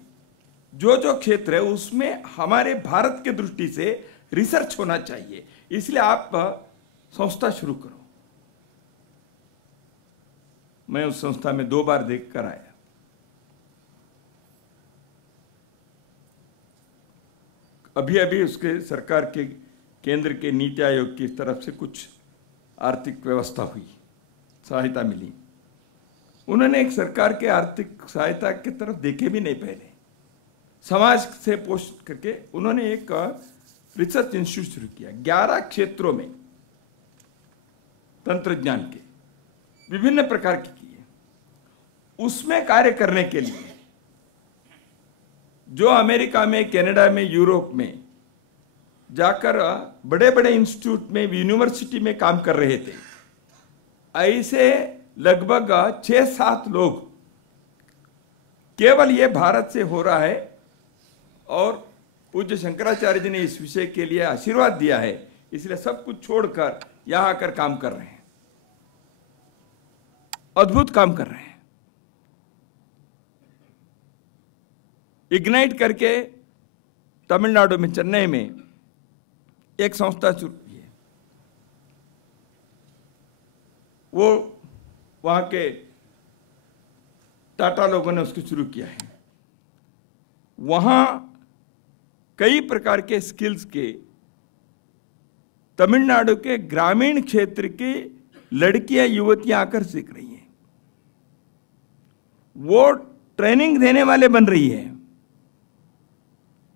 जो जो क्षेत्र है उसमें हमारे भारत के दृष्टि से रिसर्च होना चाहिए, इसलिए आप संस्था शुरू करो। मैं उस संस्था में 2 बार देख कर आया। अभी अभी उसके सरकार के केंद्र के नीति आयोग की तरफ से कुछ आर्थिक व्यवस्था हुई, सहायता मिली। उन्होंने एक सरकार के आर्थिक सहायता की तरफ देखे भी नहीं पहले। समाज से पोस्ट करके उन्होंने एक रिसर्च इंस्टीट्यूट शुरू किया 11 क्षेत्रों में, तंत्रज्ञान के विभिन्न प्रकार के किए। उसमें कार्य करने के लिए जो अमेरिका में, कनाडा में, यूरोप में जाकर बड़े बड़े इंस्टीट्यूट में, यूनिवर्सिटी में काम कर रहे थे, ऐसे लगभग 6-7 लोग केवल ये भारत से हो रहा है, और पूज्य शंकराचार्य जी ने इस विषय के लिए आशीर्वाद दिया है, इसलिए सब कुछ छोड़कर यहां आकर काम कर रहे हैं, अद्भुत काम कर रहे हैं। इग्नाइट करके तमिलनाडु में, चेन्नई में एक संस्था शुरू की है। वो वहां के टाटा लोगों ने उसको शुरू किया है। वहां कई प्रकार के स्किल्स के तमिलनाडु के ग्रामीण क्षेत्र की लड़कियां, युवतियां आकर सीख रही हैं। वो ट्रेनिंग देने वाले बन रही है।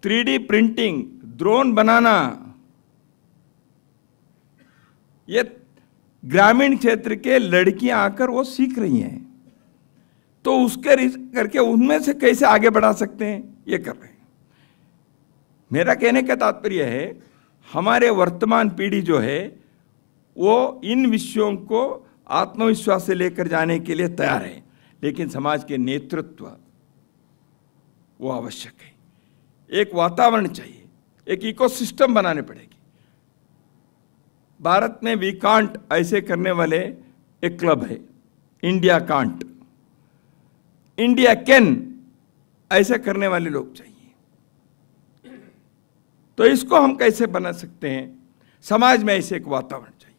3D प्रिंटिंग, ड्रोन बनाना, ये ग्रामीण क्षेत्र के लड़कियां आकर वो सीख रही हैं। तो उसके करके उनमें से कैसे आगे बढ़ा सकते हैं, ये कर रहे हैं। मेरा कहने का तात्पर्य है, हमारे वर्तमान पीढ़ी जो है वो इन विषयों को आत्मविश्वास से लेकर जाने के लिए तैयार है, लेकिन समाज के नेतृत्व वो आवश्यक है। एक वातावरण चाहिए, एक इकोसिस्टम बनाने पड़ेगी। भारत में वी कांट ऐसे करने वाले एक क्लब है, इंडिया कांट, इंडिया कैन ऐसे करने वाले लोग चाहिए। तो इसको हम कैसे बना सकते हैं? समाज में ऐसे एक वातावरण चाहिए।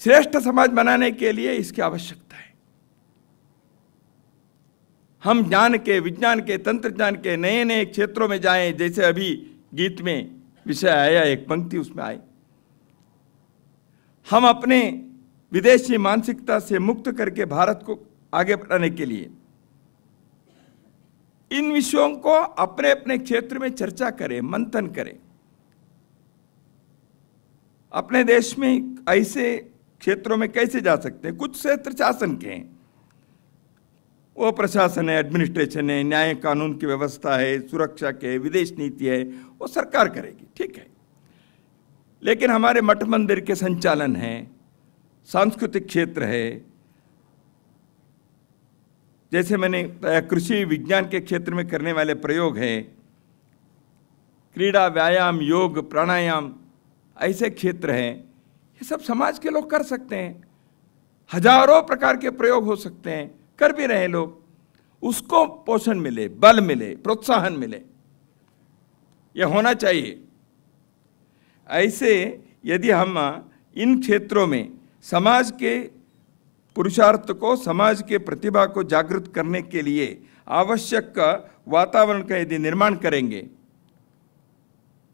श्रेष्ठ समाज बनाने के लिए इसकी आवश्यकता है। हम ज्ञान के, विज्ञान के, तंत्रज्ञान के नए नए क्षेत्रों में जाएं, जैसे अभी गीत में विषय आया, एक पंक्ति उसमें आई। हम अपने विदेशी मानसिकता से मुक्त करके भारत को आगे बढ़ाने के लिए इन विषयों को अपने अपने क्षेत्र में चर्चा करें, मंथन करें। अपने देश में ऐसे क्षेत्रों में कैसे जा सकते हैं? कुछ क्षेत्र शासन के हैं, वो प्रशासन है, एडमिनिस्ट्रेशन है, न्याय कानून की व्यवस्था है, सुरक्षा के, विदेश नीति है, वो सरकार करेगी, ठीक है। लेकिन हमारे मठ मंदिर के संचालन है, सांस्कृतिक क्षेत्र है, जैसे मैंने कृषि विज्ञान के क्षेत्र में करने वाले प्रयोग हैं, क्रीड़ा, व्यायाम, योग, प्राणायाम, ऐसे क्षेत्र हैं। ये सब समाज के लोग कर सकते हैं। हजारों प्रकार के प्रयोग हो सकते हैं, कर भी रहे लोग। उसको पोषण मिले, बल मिले, प्रोत्साहन मिले, यह होना चाहिए। ऐसे यदि हम इन क्षेत्रों में समाज के पुरुषार्थ को, समाज के प्रतिभा को जागृत करने के लिए आवश्यक वातावरण का यदि निर्माण करेंगे,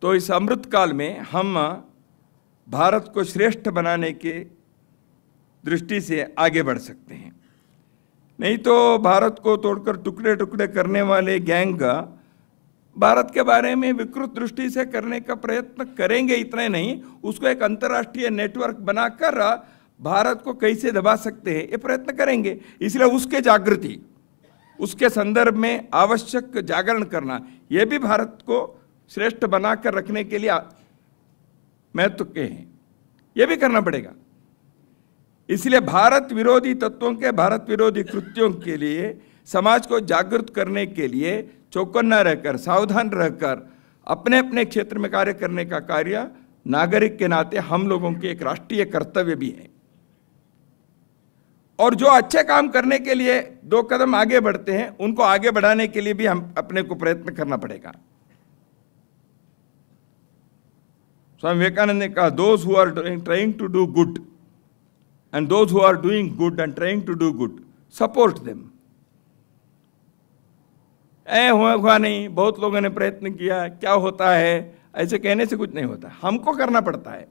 तो इस अमृत काल में हम भारत को श्रेष्ठ बनाने के दृष्टि से आगे बढ़ सकते हैं। नहीं तो भारत को तोड़कर टुकड़े टुकड़े करने वाले गैंग भारत के बारे में विकृत दृष्टि से करने का प्रयत्न करेंगे। इतना नहीं, उसको एक अंतर्राष्ट्रीय नेटवर्क बनाकर भारत को कैसे दबा सकते हैं, ये प्रयत्न करेंगे। इसलिए उसके जागृति, उसके संदर्भ में आवश्यक जागरण करना, यह भी भारत को श्रेष्ठ बनाकर रखने के लिए महत्व के हैं। यह भी करना पड़ेगा। इसलिए भारत विरोधी तत्वों के, भारत विरोधी कृत्यों के लिए समाज को जागृत करने के लिए चौकन्ना रहकर, सावधान रहकर अपने अपने क्षेत्र में कार्य करने का कार्य नागरिक के नाते हम लोगों के एक राष्ट्रीय कर्तव्य भी है। और जो अच्छे काम करने के लिए 2 कदम आगे बढ़ते हैं, उनको आगे बढ़ाने के लिए भी हम अपने को प्रयत्न करना पड़ेगा। स्वामी विवेकानंद ने कहा, those who are trying to do good and those who are doing good and trying to do good, support them. हुआ नहीं, बहुत लोगों ने प्रयत्न किया, क्या होता है, ऐसे कहने से कुछ नहीं होता, हमको करना पड़ता है।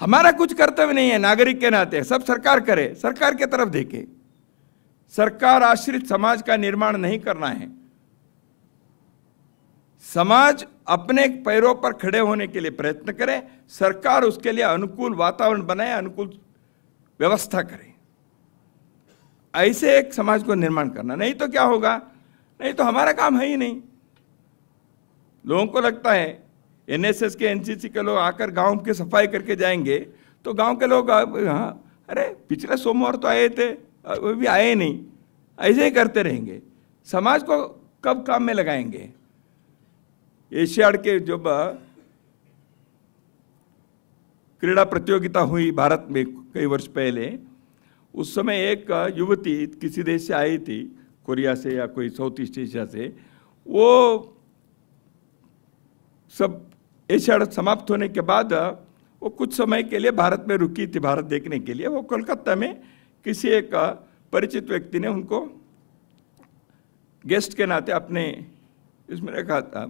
हमारा कुछ कर्तव्य नहीं है नागरिक के नाते, सब सरकार करे, सरकार की तरफ देखे। सरकार आश्रित समाज का निर्माण नहीं करना है। समाज अपने पैरों पर खड़े होने के लिए प्रयत्न करे, सरकार उसके लिए अनुकूल वातावरण बनाए, अनुकूल व्यवस्था करे। ऐसे एक समाज को निर्माण करना, नहीं तो क्या होगा, नहीं तो हमारा काम है ही नहीं। लोगों को लगता है एनएसएस के एनसीसी के लोग आकर गांव की सफाई करके जाएंगे तो गांव के लोग, हाँ अरे पिछले सोमवार तो आए थे, वो भी आए नहीं, ऐसे ही करते रहेंगे। समाज को कब काम में लगाएंगे? एशियाड के जब क्रीड़ा प्रतियोगिता हुई भारत में कई वर्ष पहले, उस समय एक युवती किसी देश से आई थी, कोरिया से या कोई साउथ ईस्ट एशिया से। वो सब एशियाड समाप्त होने के बाद वो कुछ समय के लिए भारत में रुकी थी, भारत देखने के लिए। वो कोलकाता में किसी एक परिचित व्यक्ति ने उनको गेस्ट के नाते अपने इसमें रखा था,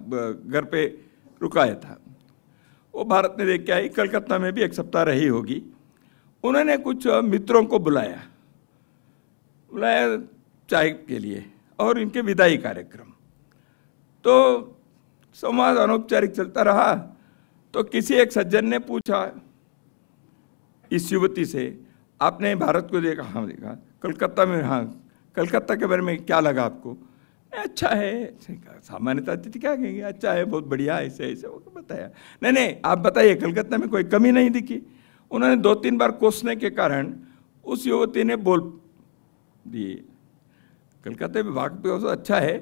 घर पे रुकाया था। वो भारत में देख के आई, कलकत्ता में भी एक सप्ताह रही होगी। उन्होंने कुछ मित्रों को बुलाया चाय के लिए और इनके विदाई कार्यक्रम। तो संवाद अनौपचारिक चलता रहा। तो किसी एक सज्जन ने पूछा इस युवती से, आपने भारत को देखा? हाँ देखा। कलकत्ता में? हाँ। कलकत्ता के बारे में क्या लगा आपको? अच्छा है। सामान्यतः अतिथि क्या कहेंगे, अच्छा है, बहुत बढ़िया, ऐसे ऐसे वो बताया। नहीं आप बताइए, कलकत्ता में कोई कमी नहीं दिखी? उन्होंने 2-3 बार कोसने के कारण उस युवती ने बोल दिए, कलकत्ता में भाग पे अच्छा है,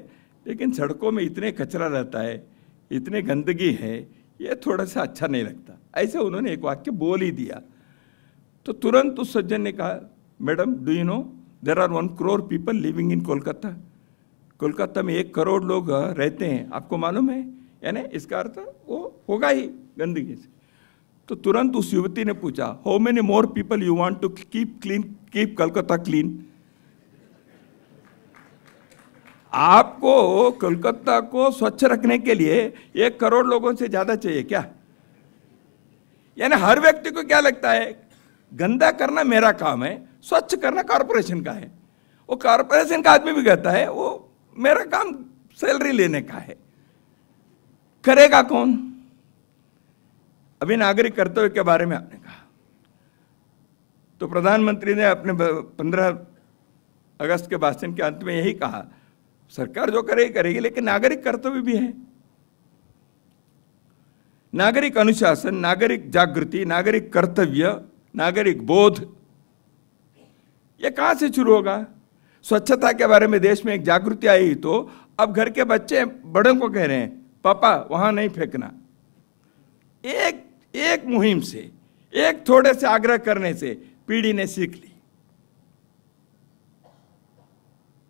लेकिन सड़कों में इतने कचरा रहता है, इतने गंदगी है, ये थोड़ा सा अच्छा नहीं लगता। ऐसे उन्होंने एक वाक्य बोल ही दिया। तो तुरंत उस सज्जन ने कहा, madam do you know there are 1 crore people living in Kolkata. Kolkata में 1 करोड़ लोग रहते हैं, आपको मालूम है? यानी इसका अर्थ वो होगा ही गंदगी से। तो तुरंत उस युवती ने पूछा, how many more people you want to keep Calcutta clean? आपको कोलकाता को स्वच्छ रखने के लिए 1 करोड़ लोगों से ज्यादा चाहिए क्या? यानी हर व्यक्ति को क्या लगता है, गंदा करना मेरा काम है, स्वच्छ करना कॉर्पोरेशन का है। वो कॉर्पोरेशन का आदमी भी कहता है वो मेरा काम सैलरी लेने का है, करेगा कौन? अभी नागरिक कर्तव्य के बारे में आपने कहा, तो प्रधानमंत्री ने अपने 15 अगस्त के भाषण के अंत में यही कहा, सरकार जो करेगी करेगी, लेकिन नागरिक कर्तव्य भी है। नागरिक अनुशासन, नागरिक जागृति, नागरिक कर्तव्य, नागरिक बोध, ये कहां से शुरू होगा? स्वच्छता के बारे में देश में एक जागृति आई तो अब घर के बच्चे बड़ों को कह रहे हैं, पापा वहां नहीं फेंकना। एक मुहिम से, एक थोड़े से आग्रह करने से पीढ़ी ने सीख ली।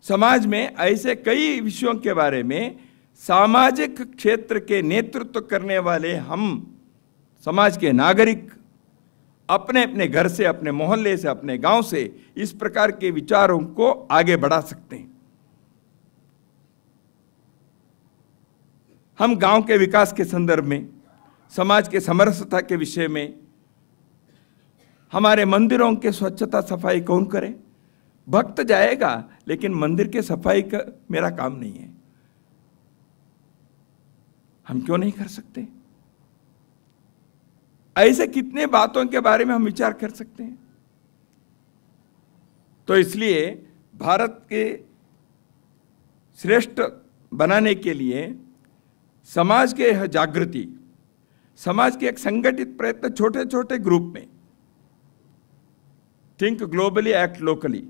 समाज में ऐसे कई विषयों के बारे में सामाजिक क्षेत्र के नेतृत्व करने वाले हम समाज के नागरिक अपने अपने घर से, अपने मोहल्ले से, अपने गांव से इस प्रकार के विचारों को आगे बढ़ा सकते हैं। हम गांव के विकास के संदर्भ में, समाज के समरसता के विषय में, हमारे मंदिरों के स्वच्छता सफाई कौन करे? भक्त जाएगा, लेकिन मंदिर के सफाई का मेरा काम नहीं है। हम क्यों नहीं कर सकते? ऐसे कितने बातों के बारे में हम विचार कर सकते हैं। तो इसलिए भारत के श्रेष्ठ बनाने के लिए समाज के जागृति, समाज के एक संगठित प्रयत्न, छोटे छोटे ग्रुप में, थिंक ग्लोबली एक्ट लोकली।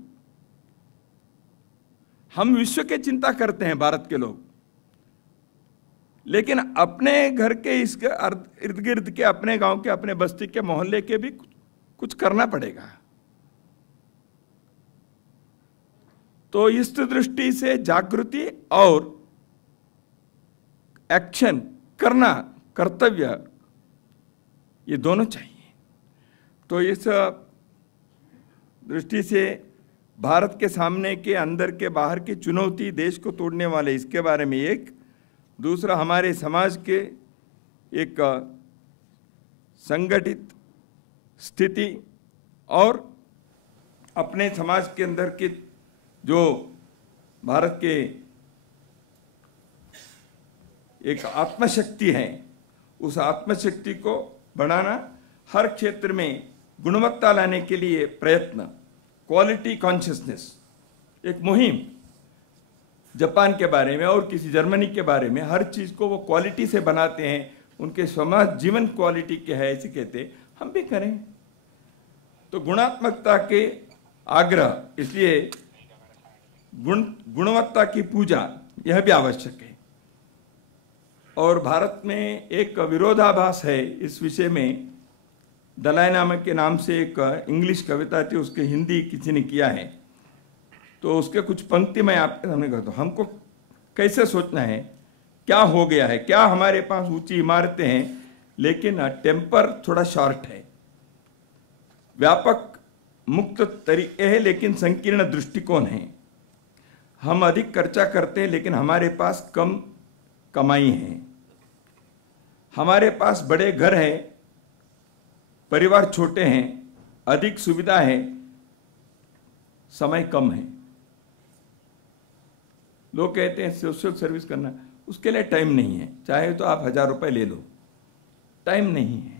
हम विश्व की चिंता करते हैं भारत के लोग, लेकिन अपने घर के इसके इर्द गिर्द के, अपने गांव के, अपने बस्ती के, मोहल्ले के भी कुछ करना पड़ेगा। तो इस दृष्टि से जागृति और एक्शन करना कर्तव्य, ये दोनों चाहिए। तो इस दृष्टि से भारत के सामने के अंदर के बाहर की चुनौती, देश को तोड़ने वाले, इसके बारे में एक, दूसरा हमारे समाज के एक संगठित स्थिति और अपने समाज के अंदर के जो भारत के एक आत्मशक्ति है, उस आत्मशक्ति को बढ़ाना, हर क्षेत्र में गुणवत्ता लाने के लिए प्रयत्न, क्वालिटी कॉन्शियसनेस, एक मुहिम जापान के बारे में और किसी जर्मनी के बारे में, हर चीज़ को वो क्वालिटी से बनाते हैं, उनके समाज जीवन क्वालिटी के है ऐसे कहते, हम भी करें। तो गुणात्मकता के आग्रह, इसलिए गुणवत्ता की पूजा, यह भी आवश्यक है। और भारत में एक विरोधाभास है इस विषय में। दलाई लामा के नाम से एक इंग्लिश कविता थी, उसके हिंदी किसी ने किया है, तो उसके कुछ पंक्ति मैं आपके सामने करता हूँ। हमको कैसे सोचना है, क्या हो गया है, क्या हमारे पास ऊंची इमारतें हैं लेकिन टेम्पर थोड़ा शॉर्ट है, व्यापक मुक्त तरीके हैं लेकिन संकीर्ण दृष्टिकोण है, हम अधिक खर्चा करते हैं लेकिन हमारे पास कम कमाई है, हमारे पास बड़े घर हैं, परिवार छोटे हैं, अधिक सुविधा है, समय कम है। लोग कहते हैं सोशल सर्विस करना, उसके लिए टाइम नहीं है, चाहे तो आप 1000 रुपए ले लो, टाइम नहीं है।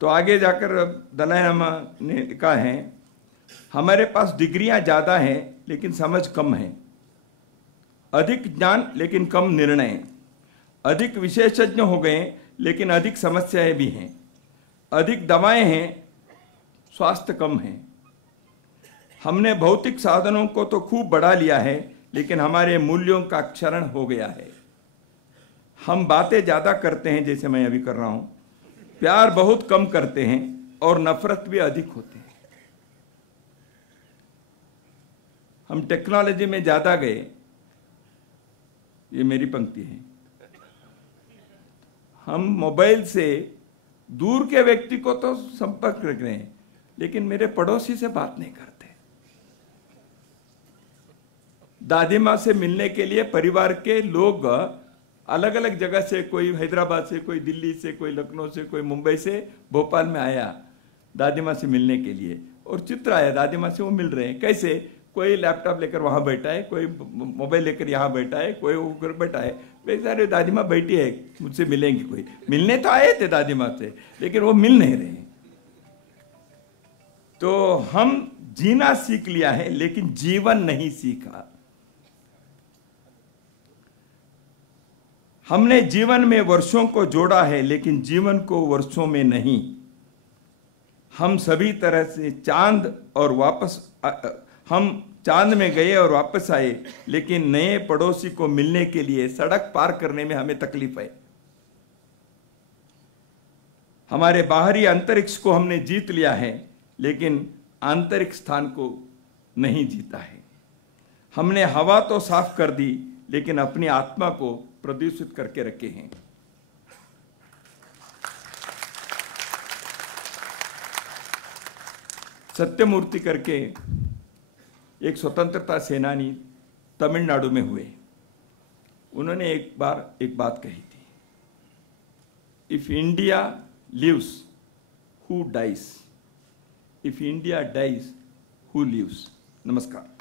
तो आगे जाकर दलाई लामा ने लिखा है, हमारे पास डिग्रियां ज्यादा हैं लेकिन समझ कम है, अधिक ज्ञान लेकिन कम निर्णय, अधिक विशेषज्ञ हो गए लेकिन अधिक समस्याएं भी हैं, अधिक दवाएं हैं, स्वास्थ्य कम है, हमने भौतिक साधनों को तो खूब बढ़ा लिया है लेकिन हमारे मूल्यों का क्षरण हो गया है, हम बातें ज्यादा करते हैं जैसे मैं अभी कर रहा हूं, प्यार बहुत कम करते हैं और नफरत भी अधिक होते हैं। हम टेक्नोलॉजी में ज्यादा गए, ये मेरी पंक्ति है, हम मोबाइल से दूर के व्यक्ति को तो संपर्क रख रहे हैं लेकिन मेरे पड़ोसी से बात नहीं करते। दादी माँ से मिलने के लिए परिवार के लोग अलग अलग जगह से, कोई हैदराबाद से, कोई दिल्ली से, कोई लखनऊ से, कोई मुंबई से, भोपाल में आया दादी माँ से मिलने के लिए, और चित्र आया दादी माँ से, वो मिल रहे हैं। कैसे? कोई लैपटॉप लेकर वहां बैठा है, कोई मोबाइल लेकर यहाँ बैठा है, कोई ऊपर बैठा है, बेचारे दादी माँ बैठी है, मुझसे मिलेंगी, कोई मिलने तो आए थे दादी माँ से लेकिन वो मिल नहीं रहे। तो हम जीना सीख लिया है लेकिन जीवन नहीं सीखा। हमने जीवन में वर्षों को जोड़ा है लेकिन जीवन को वर्षों में नहीं। हम सभी तरह से हम चांद में गए और वापस आए लेकिन नए पड़ोसी को मिलने के लिए सड़क पार करने में हमें तकलीफ है। हमारे बाहरी अंतरिक्ष को हमने जीत लिया है लेकिन आंतरिक स्थान को नहीं जीता है। हमने हवा तो साफ कर दी लेकिन अपनी आत्मा को प्रदूषित करके रखे हैं। सत्यमूर्ति करके एक स्वतंत्रता सेनानी तमिलनाडु में हुए, उन्होंने एक बार एक बात कही थी, if India lives who dies, if India dies who lives. नमस्कार।